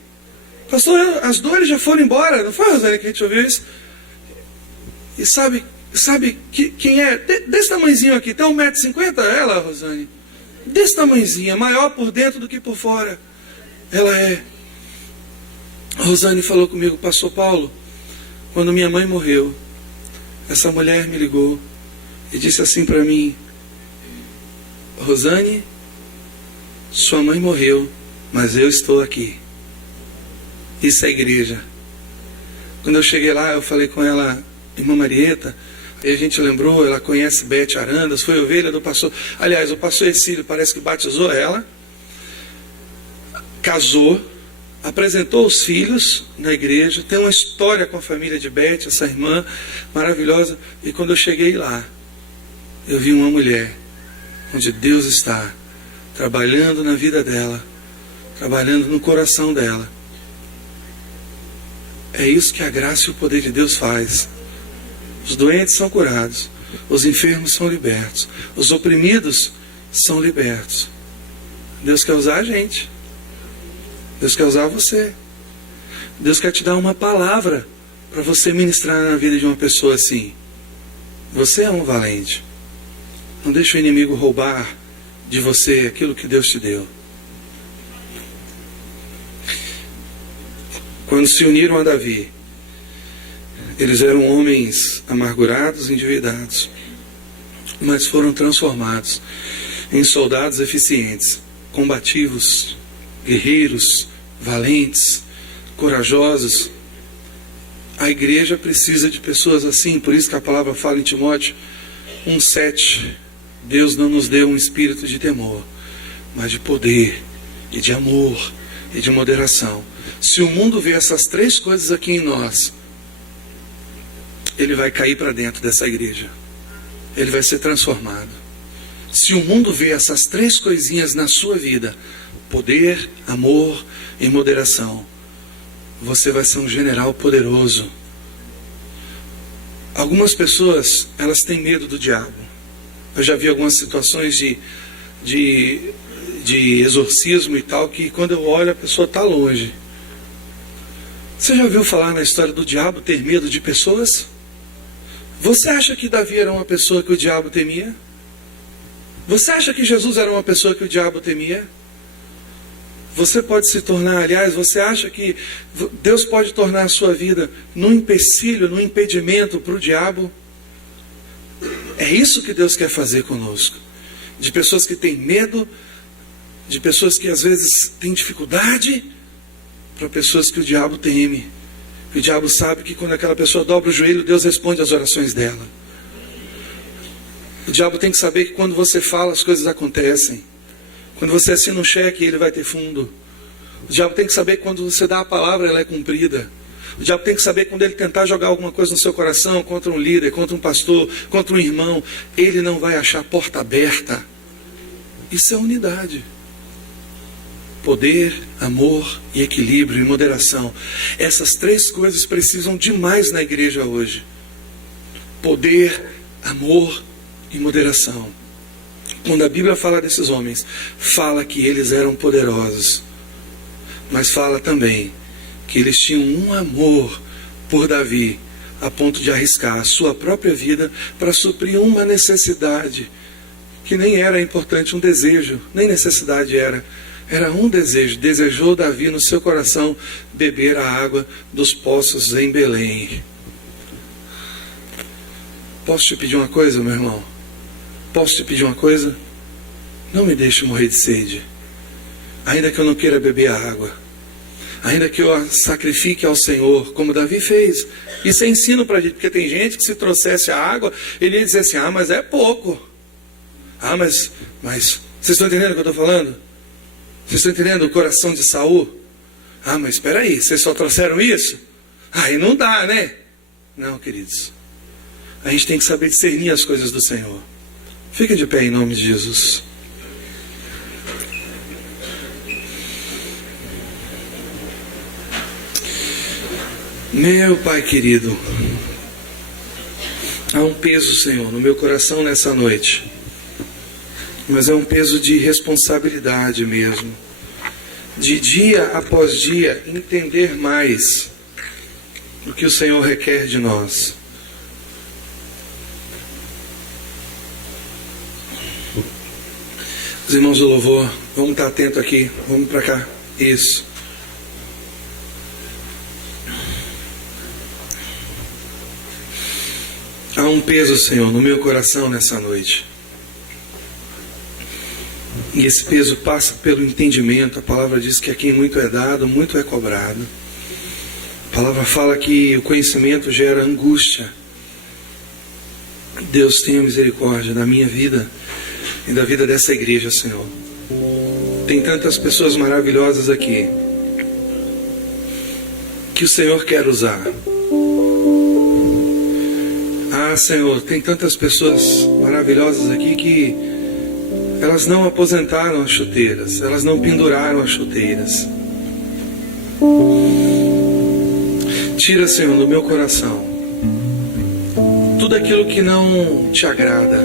Pastor, as dores já foram embora. Não foi, Rosane, que a gente ouviu isso? E sabe quem é? Desse tamanhozinho aqui. Tem 1,50 m ela, Rosane? Desse tamanhozinho, maior por dentro do que por fora. Ela é. A Rosane falou comigo, pastor Paulo, quando minha mãe morreu, essa mulher me ligou e disse assim para mim, Rosane, sua mãe morreu, mas eu estou aqui. Isso é igreja. Quando eu cheguei lá, eu falei com ela, irmã Marieta, aí a gente lembrou, ela conhece Bete Arandas, foi ovelha do pastor. Aliás, o pastor Ercílio parece que batizou ela, casou, apresentou os filhos na igreja, tem uma história com a família de Bete, essa irmã maravilhosa. E quando eu cheguei lá, eu vi uma mulher, onde Deus está, trabalhando na vida dela, trabalhando no coração dela. É isso que a graça e o poder de Deus faz. Os doentes são curados, os enfermos são libertos, os oprimidos são libertos. Deus quer usar a gente. Deus quer usar você. Deus quer te dar uma palavra para você ministrar na vida de uma pessoa assim. Você é um valente. Não deixe o inimigo roubar de você aquilo que Deus te deu. Quando se uniram a Davi, eles eram homens amargurados, endividados, mas foram transformados em soldados eficientes combativos, guerreiros, valentes, corajosos. A igreja precisa de pessoas assim. Por isso que a palavra fala em Timóteo 1,7: Deus não nos deu um espírito de temor, mas de poder e de amor e de moderação. Se o mundo vê essas três coisas aqui em nós, ele vai cair para dentro dessa igreja. Ele vai ser transformado. Se o mundo vê essas três coisinhas na sua vida, poder, amor e moderação, você vai ser um general poderoso. Algumas pessoas, elas têm medo do diabo. Eu já vi algumas situações de exorcismo e tal, que quando eu olho a pessoa está longe. Você já ouviu falar na história do diabo ter medo de pessoas? Você acha que Davi era uma pessoa que o diabo temia? Você acha que Jesus era uma pessoa que o diabo temia? Você pode se tornar, aliás, você acha que Deus pode tornar a sua vida num empecilho, num impedimento para o diabo? É isso que Deus quer fazer conosco. De pessoas que têm medo, de pessoas que às vezes têm dificuldade, para pessoas que o diabo teme. O diabo sabe que quando aquela pessoa dobra o joelho, Deus responde às orações dela. O diabo tem que saber que quando você fala, as coisas acontecem. Quando você assina um cheque, ele vai ter fundo. O diabo tem que saber que quando você dá a palavra, ela é cumprida. O diabo tem que saber que quando ele tentar jogar alguma coisa no seu coração, contra um líder, contra um pastor, contra um irmão, ele não vai achar porta aberta. Isso é unidade. Poder, amor e equilíbrio e moderação. Essas três coisas precisam demais na igreja hoje. Poder, amor e moderação. Quando a Bíblia fala desses homens, fala que eles eram poderosos, mas fala também que eles tinham um amor por Davi, a ponto de arriscar a sua própria vida para suprir uma necessidade, que nem era importante, um desejo, nem necessidade era um desejo. Desejou Davi no seu coração beber a água dos poços em Belém. Posso te pedir uma coisa, meu irmão? Posso te pedir uma coisa? Não me deixe morrer de sede. Ainda que eu não queira beber a água. Ainda que eu a sacrifique ao Senhor, como Davi fez. Isso é ensino para a gente, porque tem gente que se trouxesse a água, ele ia dizer assim, mas é pouco. Mas vocês estão entendendo o que eu estou falando? Vocês estão entendendo o coração de Saul? Mas espera aí, vocês só trouxeram isso? Aí não dá, né? Não, queridos. A gente tem que saber discernir as coisas do Senhor. Fica de pé em nome de Jesus. Meu Pai querido, há um peso, Senhor, no meu coração nessa noite. Mas é um peso de responsabilidade mesmo. De dia após dia entender mais o que o Senhor requer de nós. Os irmãos do louvor, vamos estar atentos aqui, vamos para cá. Isso. Há um peso, Senhor, no meu coração nessa noite. E esse peso passa pelo entendimento. A palavra diz que a quem muito é dado, muito é cobrado. A palavra fala que o conhecimento gera angústia. Deus tenha misericórdia da minha vida e da vida dessa igreja, Senhor. Tem tantas pessoas maravilhosas aqui que o Senhor quer usar. Senhor, tem tantas pessoas maravilhosas aqui que elas não aposentaram as chuteiras, elas não penduraram as chuteiras. Tira, Senhor, do meu coração tudo aquilo que não te agrada,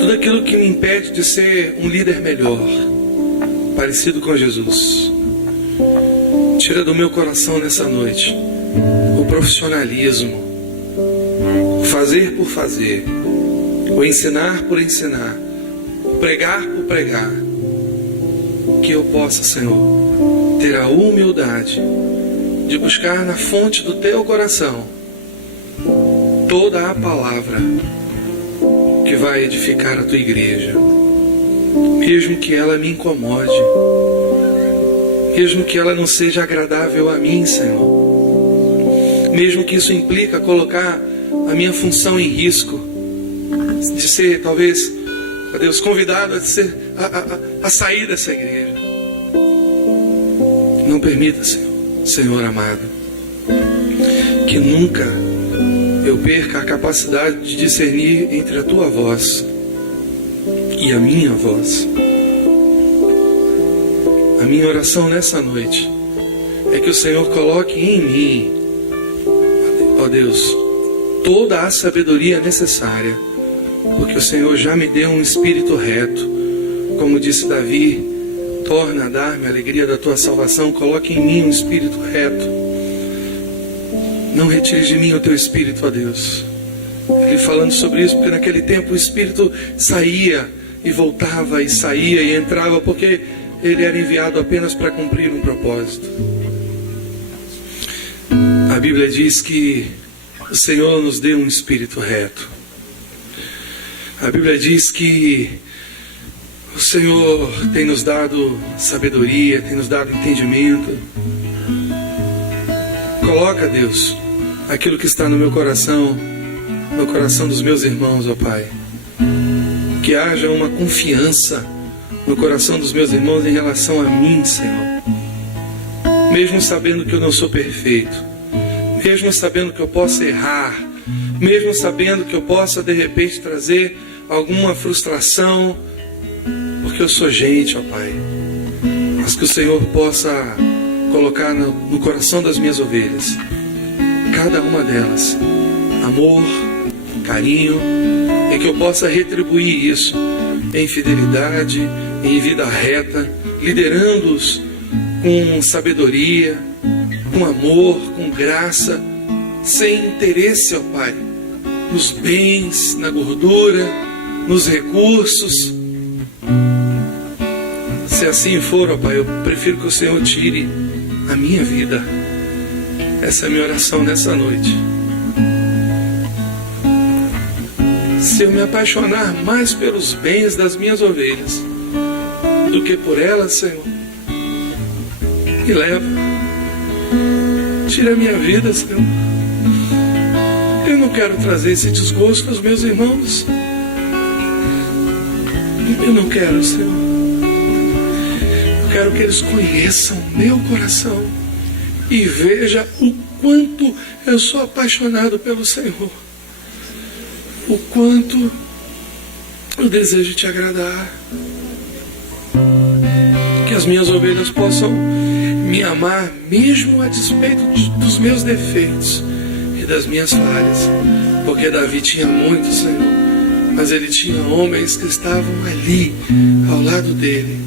tudo aquilo que me impede de ser um líder melhor, parecido com Jesus. Tira do meu coração nessa noite o profissionalismo, o fazer por fazer, o ensinar por ensinar, o pregar por pregar. Que eu possa, Senhor, ter a humildade de buscar na fonte do teu coração toda a palavra que vai edificar a tua igreja. mesmo que ela me incomode, mesmo que ela não seja agradável a mim, Senhor, mesmo que isso implica colocar a minha função em risco, de ser, talvez, ó Deus, convidado a sair dessa igreja. Não permita, Senhor amado, que nunca eu perca a capacidade de discernir entre a tua voz e a minha voz. A minha oração nessa noite é que o Senhor coloque em mim, ó Deus, toda a sabedoria necessária, porque o Senhor já me deu um espírito reto. Como disse Davi, torna a dar-me a alegria da tua salvação, coloque em mim um espírito reto. Não retire de mim o teu espírito, ó Deus. Ele falando sobre isso, porque naquele tempo o espírito saía e voltava, e saía e entrava, porque ele era enviado apenas para cumprir um propósito. A Bíblia diz que o Senhor nos deu um espírito reto. A Bíblia diz que o Senhor tem nos dado sabedoria, tem nos dado entendimento. Coloca, Deus, aquilo que está no meu coração, no coração dos meus irmãos, ó Pai. Que haja uma confiança no coração dos meus irmãos em relação a mim, Senhor. Mesmo sabendo que eu não sou perfeito, mesmo sabendo que eu possa errar, mesmo sabendo que eu possa de repente trazer alguma frustração, porque eu sou gente, ó Pai. Mas que o Senhor possa colocar no coração das minhas ovelhas, cada uma delas, amor, carinho, e que eu possa retribuir isso em fidelidade, em vida reta, liderando-os com sabedoria, com amor, com graça, sem interesse, ó Pai, nos bens, na gordura, nos recursos. Se assim for, ó Pai, eu prefiro que o Senhor tire a minha vida. Essa é a minha oração nessa noite. Se eu me apaixonar mais pelos bens das minhas ovelhas do que por elas, Senhor, me leva. Tira a minha vida, Senhor. Eu não quero trazer esse desgosto aos meus irmãos. Eu não quero, Senhor. Eu quero que eles conheçam meu coração e vejam o quanto eu sou apaixonado pelo Senhor. O quanto eu desejo te agradar. Que as minhas ovelhas possam me amar, mesmo a despeito dos meus defeitos e das minhas falhas. Porque Davi tinha muito, Senhor, mas ele tinha homens que estavam ali, ao lado dele.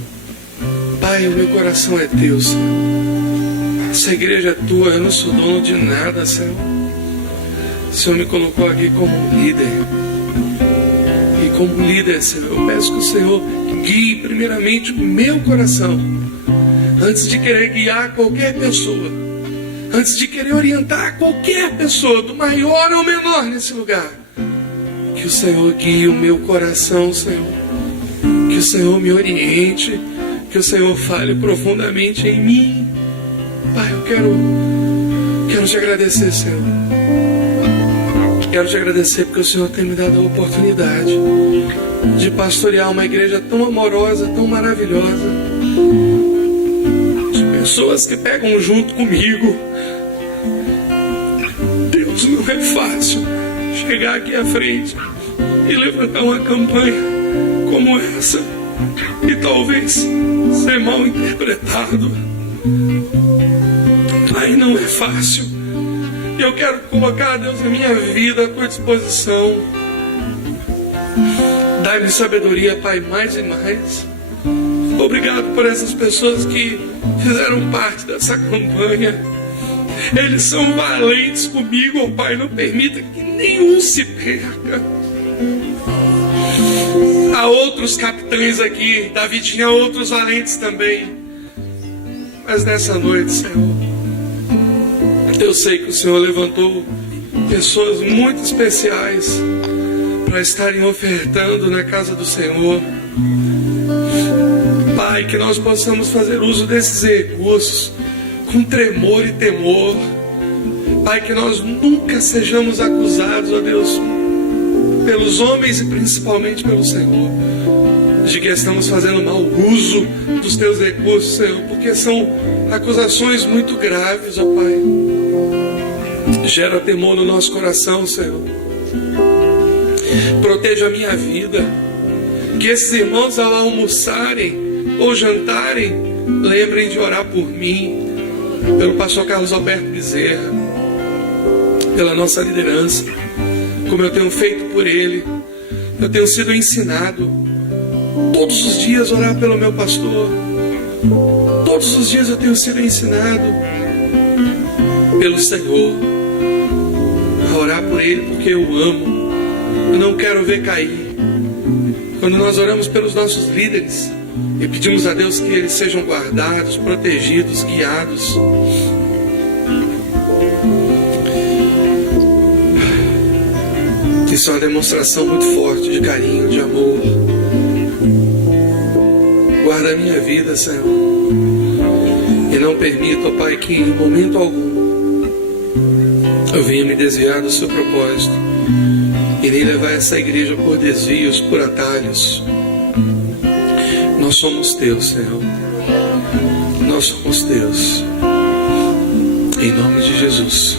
Pai, o meu coração é teu, Senhor. Essa igreja é tua, eu não sou dono de nada, Senhor. O Senhor me colocou aqui como um líder. E como líder, Senhor, eu peço que o Senhor guie primeiramente o meu coração, antes de querer guiar qualquer pessoa, antes de querer orientar qualquer pessoa, do maior ao menor nesse lugar. Que o Senhor guie o meu coração, Senhor. Que o Senhor me oriente, que o Senhor fale profundamente em mim. Pai, eu quero te agradecer, Senhor. Quero te agradecer porque o Senhor tem me dado a oportunidade de pastorear uma igreja tão amorosa, tão maravilhosa, de pessoas que pegam junto comigo. Deus, não é fácil chegar aqui à frente e levantar uma campanha como essa e talvez ser mal interpretado. Pai, não é fácil. Eu quero colocar, Deus, a minha vida à tua disposição. Dai-me sabedoria, Pai, mais e mais. Obrigado por essas pessoas que fizeram parte dessa campanha. Eles são valentes comigo, oh Pai, não permita que nenhum se perca. Há outros capitães aqui, Davi tinha outros valentes também. Mas nessa noite, Senhor, eu sei que o Senhor levantou pessoas muito especiais para estarem ofertando na casa do Senhor. Pai, que nós possamos fazer uso desses recursos com tremor e temor. Pai, que nós nunca sejamos acusados, ó Deus, pelos homens e principalmente pelo Senhor, de que estamos fazendo mau uso dos teus recursos, Senhor, porque são acusações muito graves, ó Pai. Gera temor no nosso coração, Senhor. Proteja a minha vida. Que esses irmãos, ao almoçarem ou jantarem, lembrem de orar por mim, pelo pastor Carlos Alberto Bezerra, pela nossa liderança, como eu tenho feito por ele. Eu tenho sido ensinado todos os dias a orar pelo meu pastor. Todos os dias eu tenho sido ensinado pelo Senhor a orar por ele, porque eu amo. Eu não quero ver cair. Quando nós oramos pelos nossos líderes e pedimos a Deus que eles sejam guardados, protegidos, guiados, isso é uma demonstração muito forte de carinho, de amor. Guarda a minha vida, Senhor, e não permita, ó Pai, que em momento algum eu venha me desviar do seu propósito e nem levar essa igreja por desvios, por atalhos. Nós somos teus, Senhor. Nós somos teus. Em nome de Jesus.